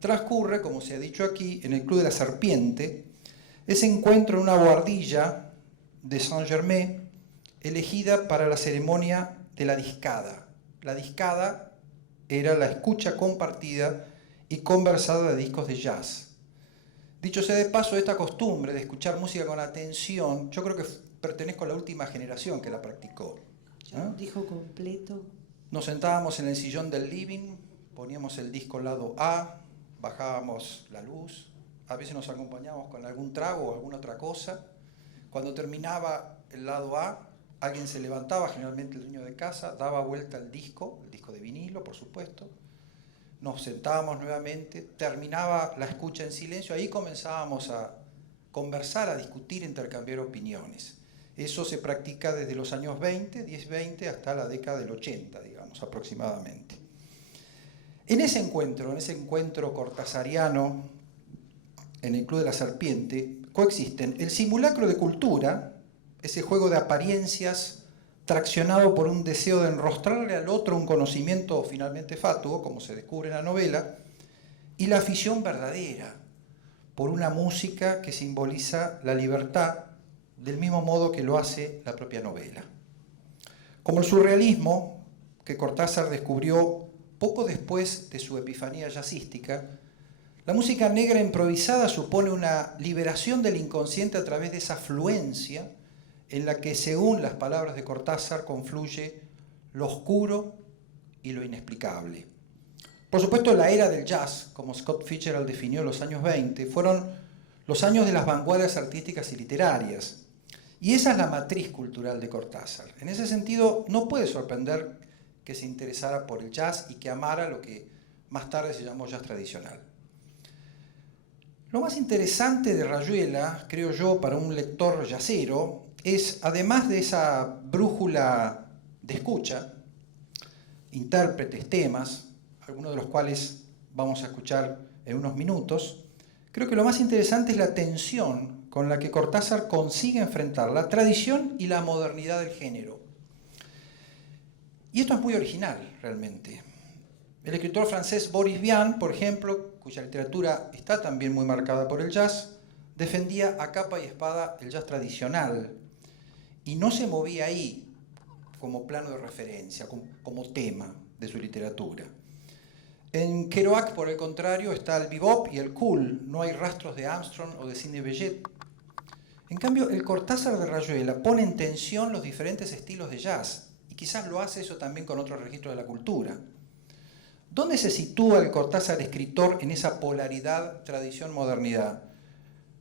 transcurre, como se ha dicho aquí, en el Club de la Serpiente, ese encuentro en una bohardilla de Saint-Germain, elegida para la ceremonia de la discada. La discada era la escucha compartida y conversada de discos de jazz. Dicho sea de paso, esta costumbre de escuchar música con atención, yo creo que pertenezco a la última generación que la practicó. ¿No? Dijo completo. Nos sentábamos en el sillón del living, poníamos el disco lado A, bajábamos la luz, a veces nos acompañábamos con algún trago o alguna otra cosa. Cuando terminaba el lado A, alguien se levantaba, generalmente el dueño de casa, daba vuelta el disco de vinilo, por supuesto. Nos sentábamos nuevamente, terminaba la escucha en silencio, ahí comenzábamos a conversar, a discutir, intercambiar opiniones. Eso se practica desde los años 10-20, hasta la década del 80, digamos, aproximadamente. En ese encuentro cortasariano, en el Club de la Serpiente, coexisten el simulacro de cultura, ese juego de apariencias traccionado por un deseo de enrostrarle al otro un conocimiento finalmente fatuo, como se descubre en la novela, y la afición verdadera por una música que simboliza la libertad, del mismo modo que lo hace la propia novela. Como el surrealismo, que Cortázar descubrió poco después de su epifanía jazzística, la música negra improvisada supone una liberación del inconsciente a través de esa fluencia en la que, según las palabras de Cortázar, confluye lo oscuro y lo inexplicable. Por supuesto, la era del jazz, como Scott Fitzgerald definió los años 20, fueron los años de las vanguardias artísticas y literarias. Y esa es la matriz cultural de Cortázar. En ese sentido, no puede sorprender que se interesara por el jazz y que amara lo que más tarde se llamó jazz tradicional. Lo más interesante de Rayuela, creo yo, para un lector jazzero, es, además de esa brújula de escucha, intérpretes, temas, algunos de los cuales vamos a escuchar en unos minutos, creo que lo más interesante es la tensión con la que Cortázar consigue enfrentar la tradición y la modernidad del género. Y esto es muy original, realmente. El escritor francés Boris Vian, por ejemplo, cuya literatura está también muy marcada por el jazz, defendía a capa y espada el jazz tradicional y no se movía ahí como plano de referencia, como tema de su literatura. En Kerouac, por el contrario, está el bebop y el cool, no hay rastros de Armstrong o de Sidney Bechet. En cambio, el Cortázar de Rayuela pone en tensión los diferentes estilos de jazz, y quizás lo hace eso también con otros registros de la cultura. ¿Dónde se sitúa el Cortázar escritor en esa polaridad tradición-modernidad?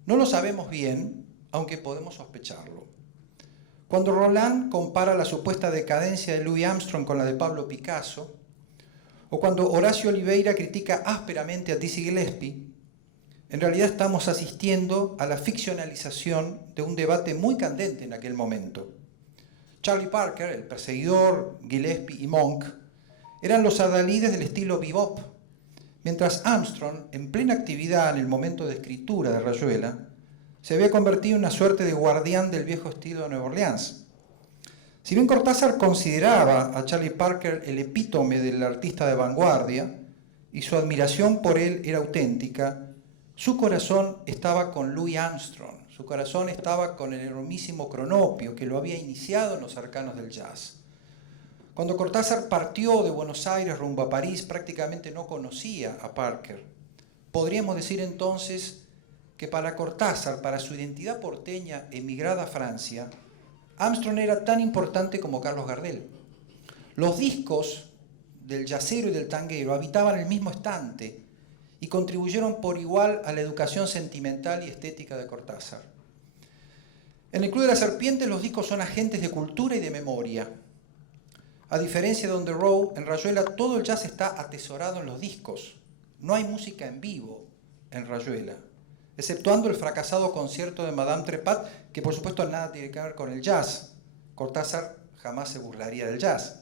No lo sabemos bien, aunque podemos sospecharlo. Cuando Roland compara la supuesta decadencia de Louis Armstrong con la de Pablo Picasso, o cuando Horacio Oliveira critica ásperamente a Dizzy Gillespie, en realidad estamos asistiendo a la ficcionalización de un debate muy candente en aquel momento. Charlie Parker, el perseguidor, Gillespie y Monk eran los adalides del estilo bebop, mientras Armstrong, en plena actividad en el momento de escritura de Rayuela, se había convertido en una suerte de guardián del viejo estilo de Nueva Orleans. Si bien Cortázar consideraba a Charlie Parker el epítome del artista de vanguardia y su admiración por él era auténtica, su corazón estaba con Louis Armstrong, su corazón estaba con el enormísimo Cronopio que lo había iniciado en los arcanos del jazz. Cuando Cortázar partió de Buenos Aires rumbo a París, prácticamente no conocía a Parker. Podríamos decir entonces que para Cortázar, para su identidad porteña emigrada a Francia, Armstrong era tan importante como Carlos Gardel. Los discos del jazzero y del tanguero habitaban el mismo estante y contribuyeron por igual a la educación sentimental y estética de Cortázar. En el Club de la Serpiente los discos son agentes de cultura y de memoria. A diferencia de On the Road, en Rayuela todo el jazz está atesorado en los discos. No hay música en vivo en Rayuela, exceptuando el fracasado concierto de Madame Trepat, que por supuesto nada tiene que ver con el jazz. Cortázar jamás se burlaría del jazz.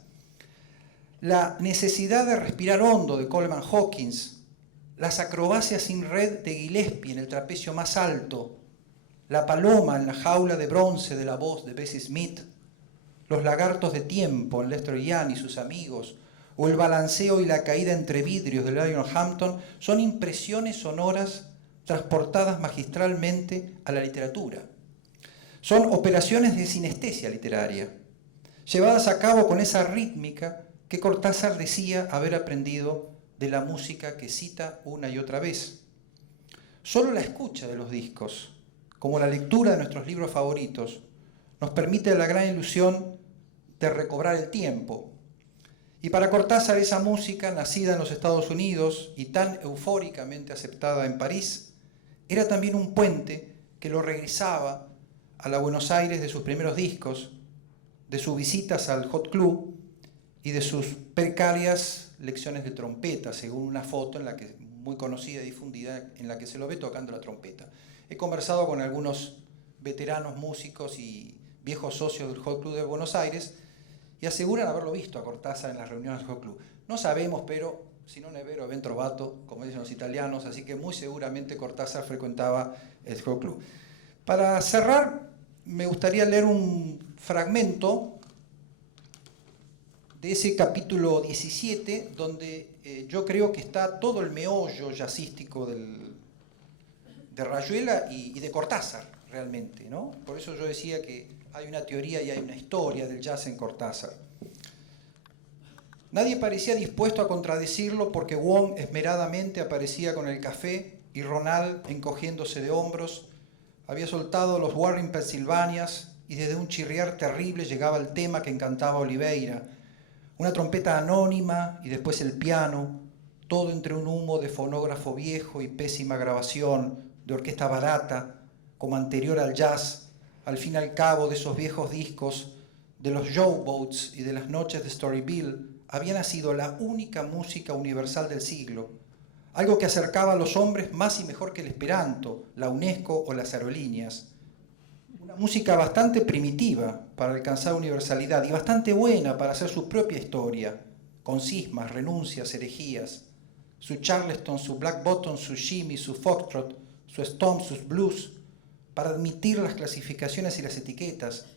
La necesidad de respirar hondo de Coleman Hawkins, las acrobacias sin red de Gillespie en el trapecio más alto, la paloma en la jaula de bronce de la voz de Bessie Smith, los lagartos de tiempo en Lester Young y sus amigos, o el balanceo y la caída entre vidrios de Lionel Hampton son impresiones sonoras transportadas magistralmente a la literatura. Son operaciones de sinestesia literaria, llevadas a cabo con esa rítmica que Cortázar decía haber aprendido de la música que cita una y otra vez. Solo la escucha de los discos, como la lectura de nuestros libros favoritos, nos permite la gran ilusión de recobrar el tiempo. Y para Cortázar esa música, nacida en los Estados Unidos y tan eufóricamente aceptada en París, era también un puente que lo regresaba a la Buenos Aires de sus primeros discos, de sus visitas al Hot Club y de sus precarias lecciones de trompeta, según una foto en la que, muy conocida y difundida, en la que se lo ve tocando la trompeta. He conversado con algunos veteranos músicos y viejos socios del Hot Club de Buenos Aires y aseguran haberlo visto a Cortázar en las reuniones del Hot Club. No sabemos, pero si non è vero, ben trovato, como dicen los italianos, así que muy seguramente Cortázar frecuentaba el Hot Club. Para cerrar, me gustaría leer un fragmento de ese capítulo 17, donde yo creo que está todo el meollo jazzístico de Rayuela y de Cortázar, realmente, ¿no? Por eso yo decía que hay una teoría y hay una historia del jazz en Cortázar. Nadie parecía dispuesto a contradecirlo porque Wong esmeradamente aparecía con el café y Ronald, encogiéndose de hombros, había soltado los Warring Pennsylvanias y desde un chirriar terrible llegaba el tema que encantaba Oliveira, una trompeta anónima y después el piano, todo entre un humo de fonógrafo viejo y pésima grabación, de orquesta barata, como anterior al jazz, al fin y al cabo de esos viejos discos, de los Showboats y de las noches de Storyville, había nacido la única música universal del siglo, algo que acercaba a los hombres más y mejor que el esperanto, la UNESCO o las aerolíneas. Una Música bastante primitiva para alcanzar universalidad y bastante buena para hacer su propia historia, con cismas, renuncias, herejías. Su Charleston, su Black Bottom, su Shimmy, su Foxtrot, su Stomp, sus Blues, para admitir las clasificaciones y las etiquetas.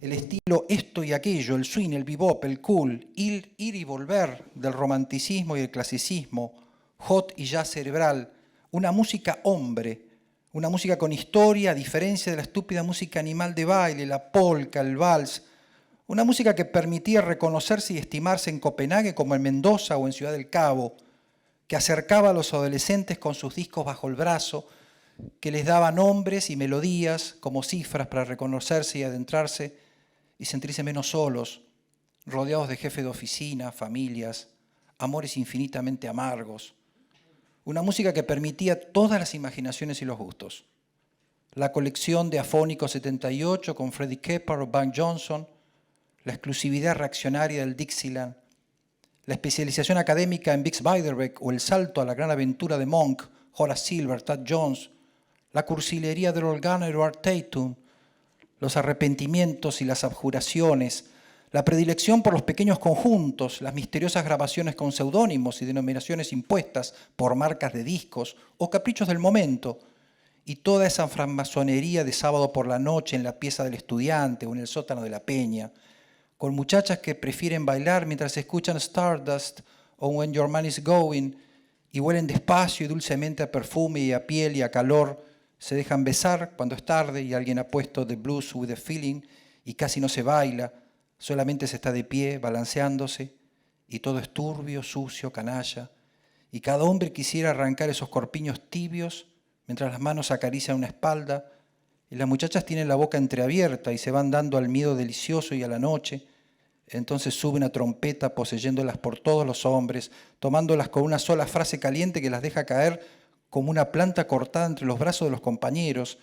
El estilo esto y aquello, el swing, el bebop, el cool, ir y volver del romanticismo y el clasicismo, hot y jazz cerebral, una música hombre, una música con historia, a diferencia de la estúpida música animal de baile, la polka, el vals, una música que permitía reconocerse y estimarse en Copenhague como en Mendoza o en Ciudad del Cabo, que acercaba a los adolescentes con sus discos bajo el brazo, que les daba nombres y melodías como cifras para reconocerse y adentrarse y sentirse menos solos, rodeados de jefes de oficina, familias, amores infinitamente amargos. Una música que permitía todas las imaginaciones y los gustos. La colección de Afónico 78 con Freddie Kepper o Van Johnson, la exclusividad reaccionaria del Dixieland, la especialización académica en Bix Beiderbecke o el salto a la gran aventura de Monk, Horace Silver, Thad Jones, la cursilería de Earl Gunner o Art Tatum, los arrepentimientos y las abjuraciones, la predilección por los pequeños conjuntos, las misteriosas grabaciones con seudónimos y denominaciones impuestas por marcas de discos o caprichos del momento, y toda esa francmasonería de sábado por la noche en la pieza del estudiante o en el sótano de la peña, con muchachas que prefieren bailar mientras escuchan Stardust o When Your Man Is Going y huelen despacio y dulcemente a perfume y a piel y a calor, se dejan besar cuando es tarde y alguien ha puesto The Blues with a Feeling y casi no se baila, solamente se está de pie, balanceándose, y todo es turbio, sucio, canalla, y cada hombre quisiera arrancar esos corpiños tibios mientras las manos acarician una espalda, y las muchachas tienen la boca entreabierta y se van dando al miedo delicioso y a la noche. Entonces sube una trompeta poseyéndolas por todos los hombres, tomándolas con una sola frase caliente que las deja caer como una planta cortada entre los brazos de los compañeros,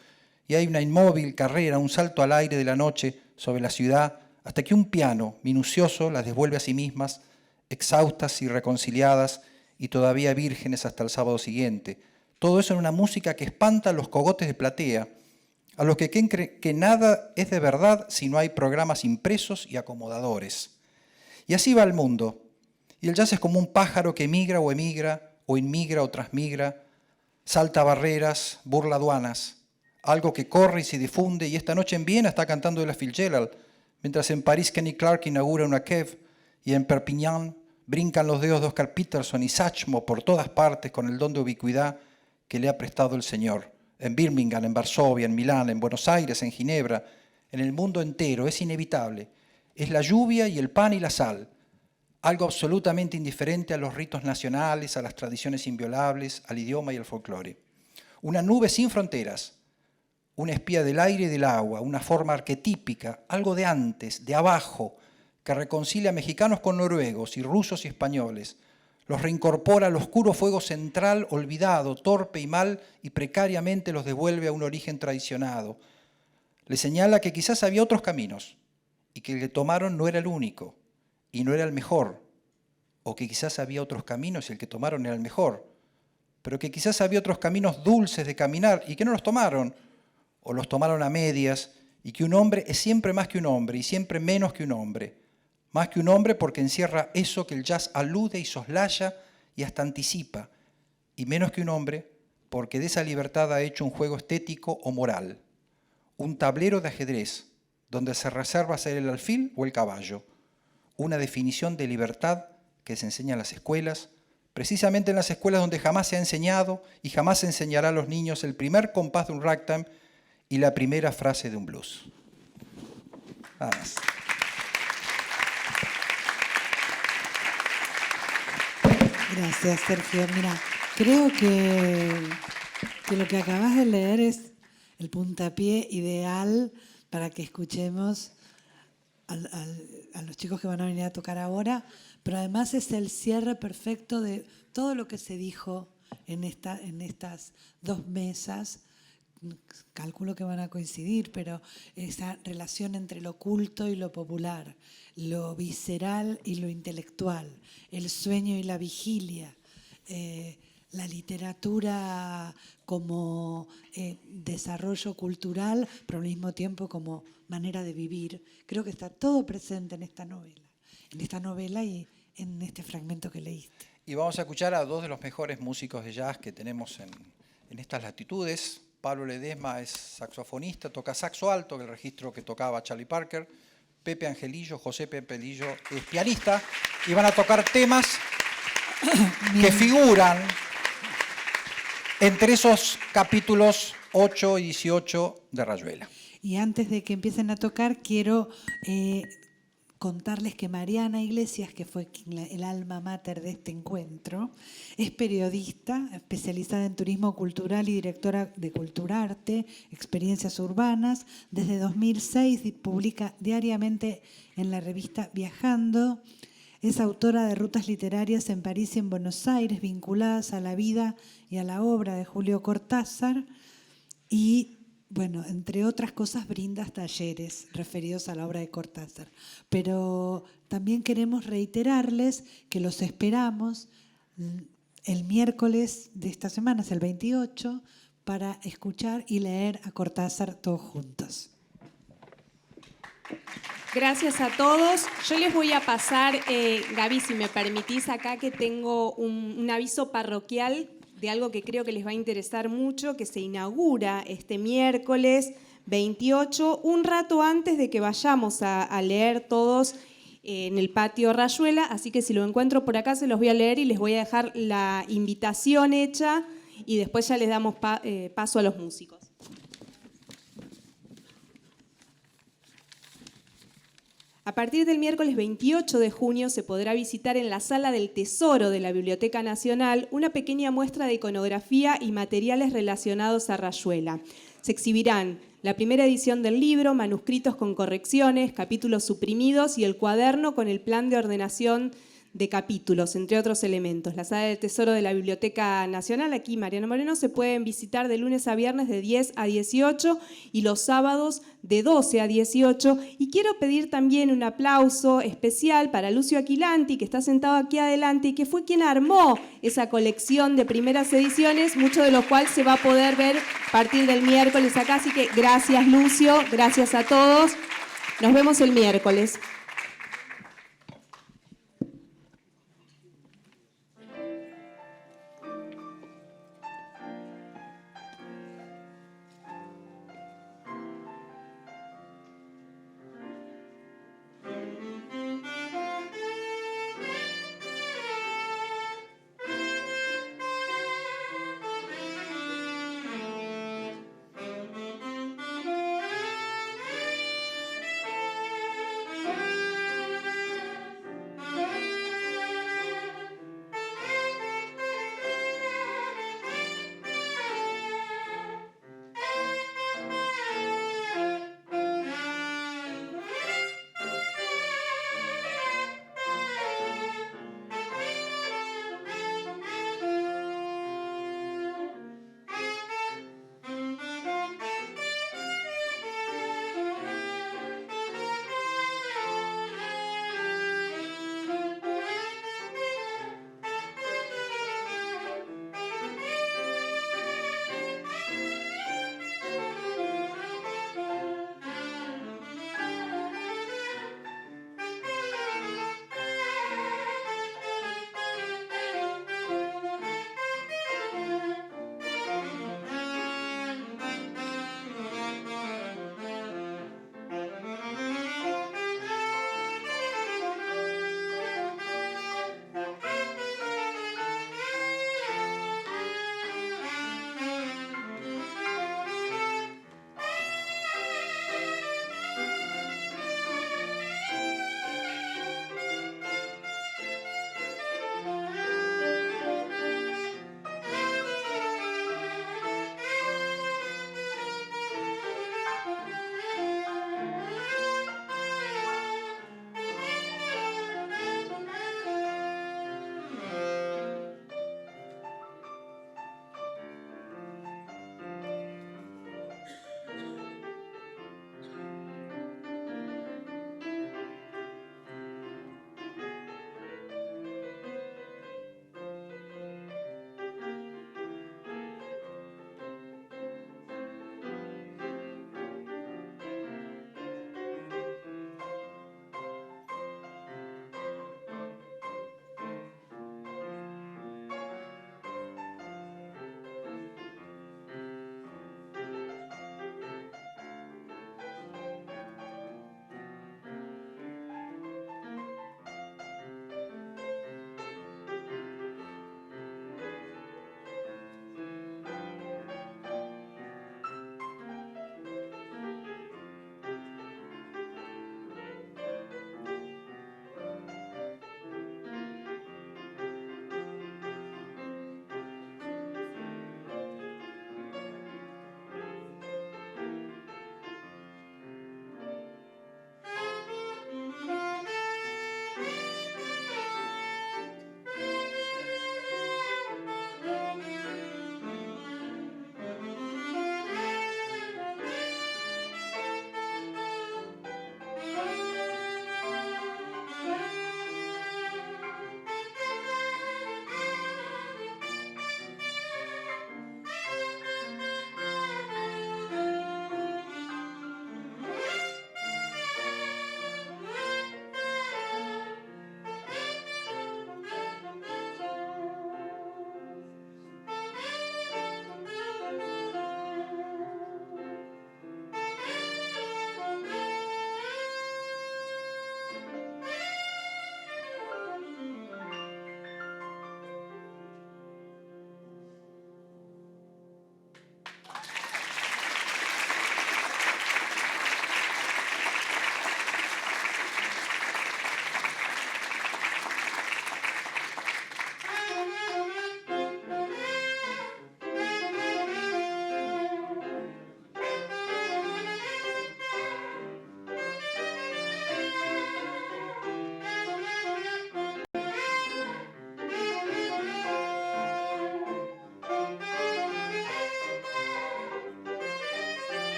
y hay una inmóvil carrera, un salto al aire de la noche sobre la ciudad, hasta que un piano minucioso las devuelve a sí mismas, exhaustas y reconciliadas, y todavía vírgenes hasta el sábado siguiente. Todo eso en una música que espanta a los cogotes de platea, a los que creen que nada es de verdad si no hay programas impresos y acomodadores. Y así va el mundo. Y el jazz es como un pájaro que migra o emigra, o inmigra o transmigra, salta barreras, burla aduanas, algo que corre y se difunde, y esta noche en Viena está cantando Ella Fitzgerald, mientras en París Kenny Clark inaugura una Kev, y en Perpignan brincan los dedos de Oscar Peterson y Satchmo por todas partes con el don de ubicuidad que le ha prestado el Señor. En Birmingham, en Varsovia, en Milán, en Buenos Aires, en Ginebra, en el mundo entero, es inevitable. Es la lluvia y el pan y la sal, algo absolutamente indiferente a los ritos nacionales, a las tradiciones inviolables, al idioma y al folclore. Una nube sin fronteras, una espía del aire y del agua, una forma arquetípica, algo de antes, de abajo, que reconcilia a mexicanos con noruegos y rusos y españoles, los reincorpora al oscuro fuego central olvidado, torpe y mal, y precariamente los devuelve a un origen traicionado. Le señala que quizás había otros caminos, y que el que tomaron no era el único, y no era el mejor, o que quizás había otros caminos y el que tomaron era el mejor, pero que quizás había otros caminos dulces de caminar y que no los tomaron, o los tomaron a medias, y que un hombre es siempre más que un hombre y siempre menos que un hombre. Más que un hombre porque encierra eso que el jazz alude y soslaya y hasta anticipa, y menos que un hombre porque de esa libertad ha hecho un juego estético o moral, un tablero de ajedrez donde se reserva ser el alfil o el caballo, una definición de libertad que se enseña en las escuelas, precisamente en las escuelas donde jamás se ha enseñado y jamás se enseñará a los niños el primer compás de un ragtime y la primera frase de un blues. Nada más. Gracias, Sergio. Mira, creo que lo que acabas de leer es el puntapié ideal para que escuchemos a los chicos que van a venir a tocar ahora, pero además es el cierre perfecto de todo lo que se dijo en estas dos mesas. Calculo que van a coincidir, pero esa relación entre lo culto y lo popular, lo visceral y lo intelectual, el sueño y la vigilia, la literatura como desarrollo cultural, pero al mismo tiempo como manera de vivir. Creo que está todo presente en esta novela y en este fragmento que leíste. Y vamos a escuchar a dos de los mejores músicos de jazz que tenemos en estas latitudes. Pablo Ledesma es saxofonista, toca saxo alto, el registro que tocaba Charlie Parker. Pepe Angelillo, José Pepe Angelillo, es pianista, y van a tocar temas que figuran entre esos capítulos 8 y 18 de Rayuela. Y antes de que empiecen a tocar, quiero contarles que Mariana Iglesias, que fue el alma mater de este encuentro, es periodista especializada en turismo cultural y directora de Culturarte, Experiencias Urbanas. Desde 2006 publica diariamente en la revista Viajando. Es autora de rutas literarias en París y en Buenos Aires, vinculadas a la vida y a la obra de Julio Cortázar. Y bueno, entre otras cosas, brindas talleres referidos a la obra de Cortázar. Pero también queremos reiterarles que los esperamos el miércoles de esta semana, es el 28, para escuchar y leer a Cortázar todos juntos. Gracias a todos. Yo les voy a pasar, Gaby, si me permitís acá, que tengo un aviso parroquial de algo que creo que les va a interesar mucho, que se inaugura este miércoles 28, un rato antes de que vayamos a leer todos en el patio Rayuela, así que si lo encuentro por acá se los voy a leer y les voy a dejar la invitación hecha y después ya les damos paso a los músicos. A partir del miércoles 28 de junio se podrá visitar en la Sala del Tesoro de la Biblioteca Nacional una pequeña muestra de iconografía y materiales relacionados a Rayuela. Se exhibirán la primera edición del libro, manuscritos con correcciones, capítulos suprimidos y el cuaderno con el plan de ordenación de capítulos, entre otros elementos. La Sala del Tesoro de la Biblioteca Nacional, aquí Mariano Moreno, se pueden visitar de lunes a viernes de 10 a 18 y los sábados de 12 a 18. Y quiero pedir también un aplauso especial para Lucio Aquilanti, que está sentado aquí adelante y que fue quien armó esa colección de primeras ediciones, mucho de lo cual se va a poder ver a partir del miércoles acá. Así que gracias, Lucio, gracias a todos. Nos vemos el miércoles.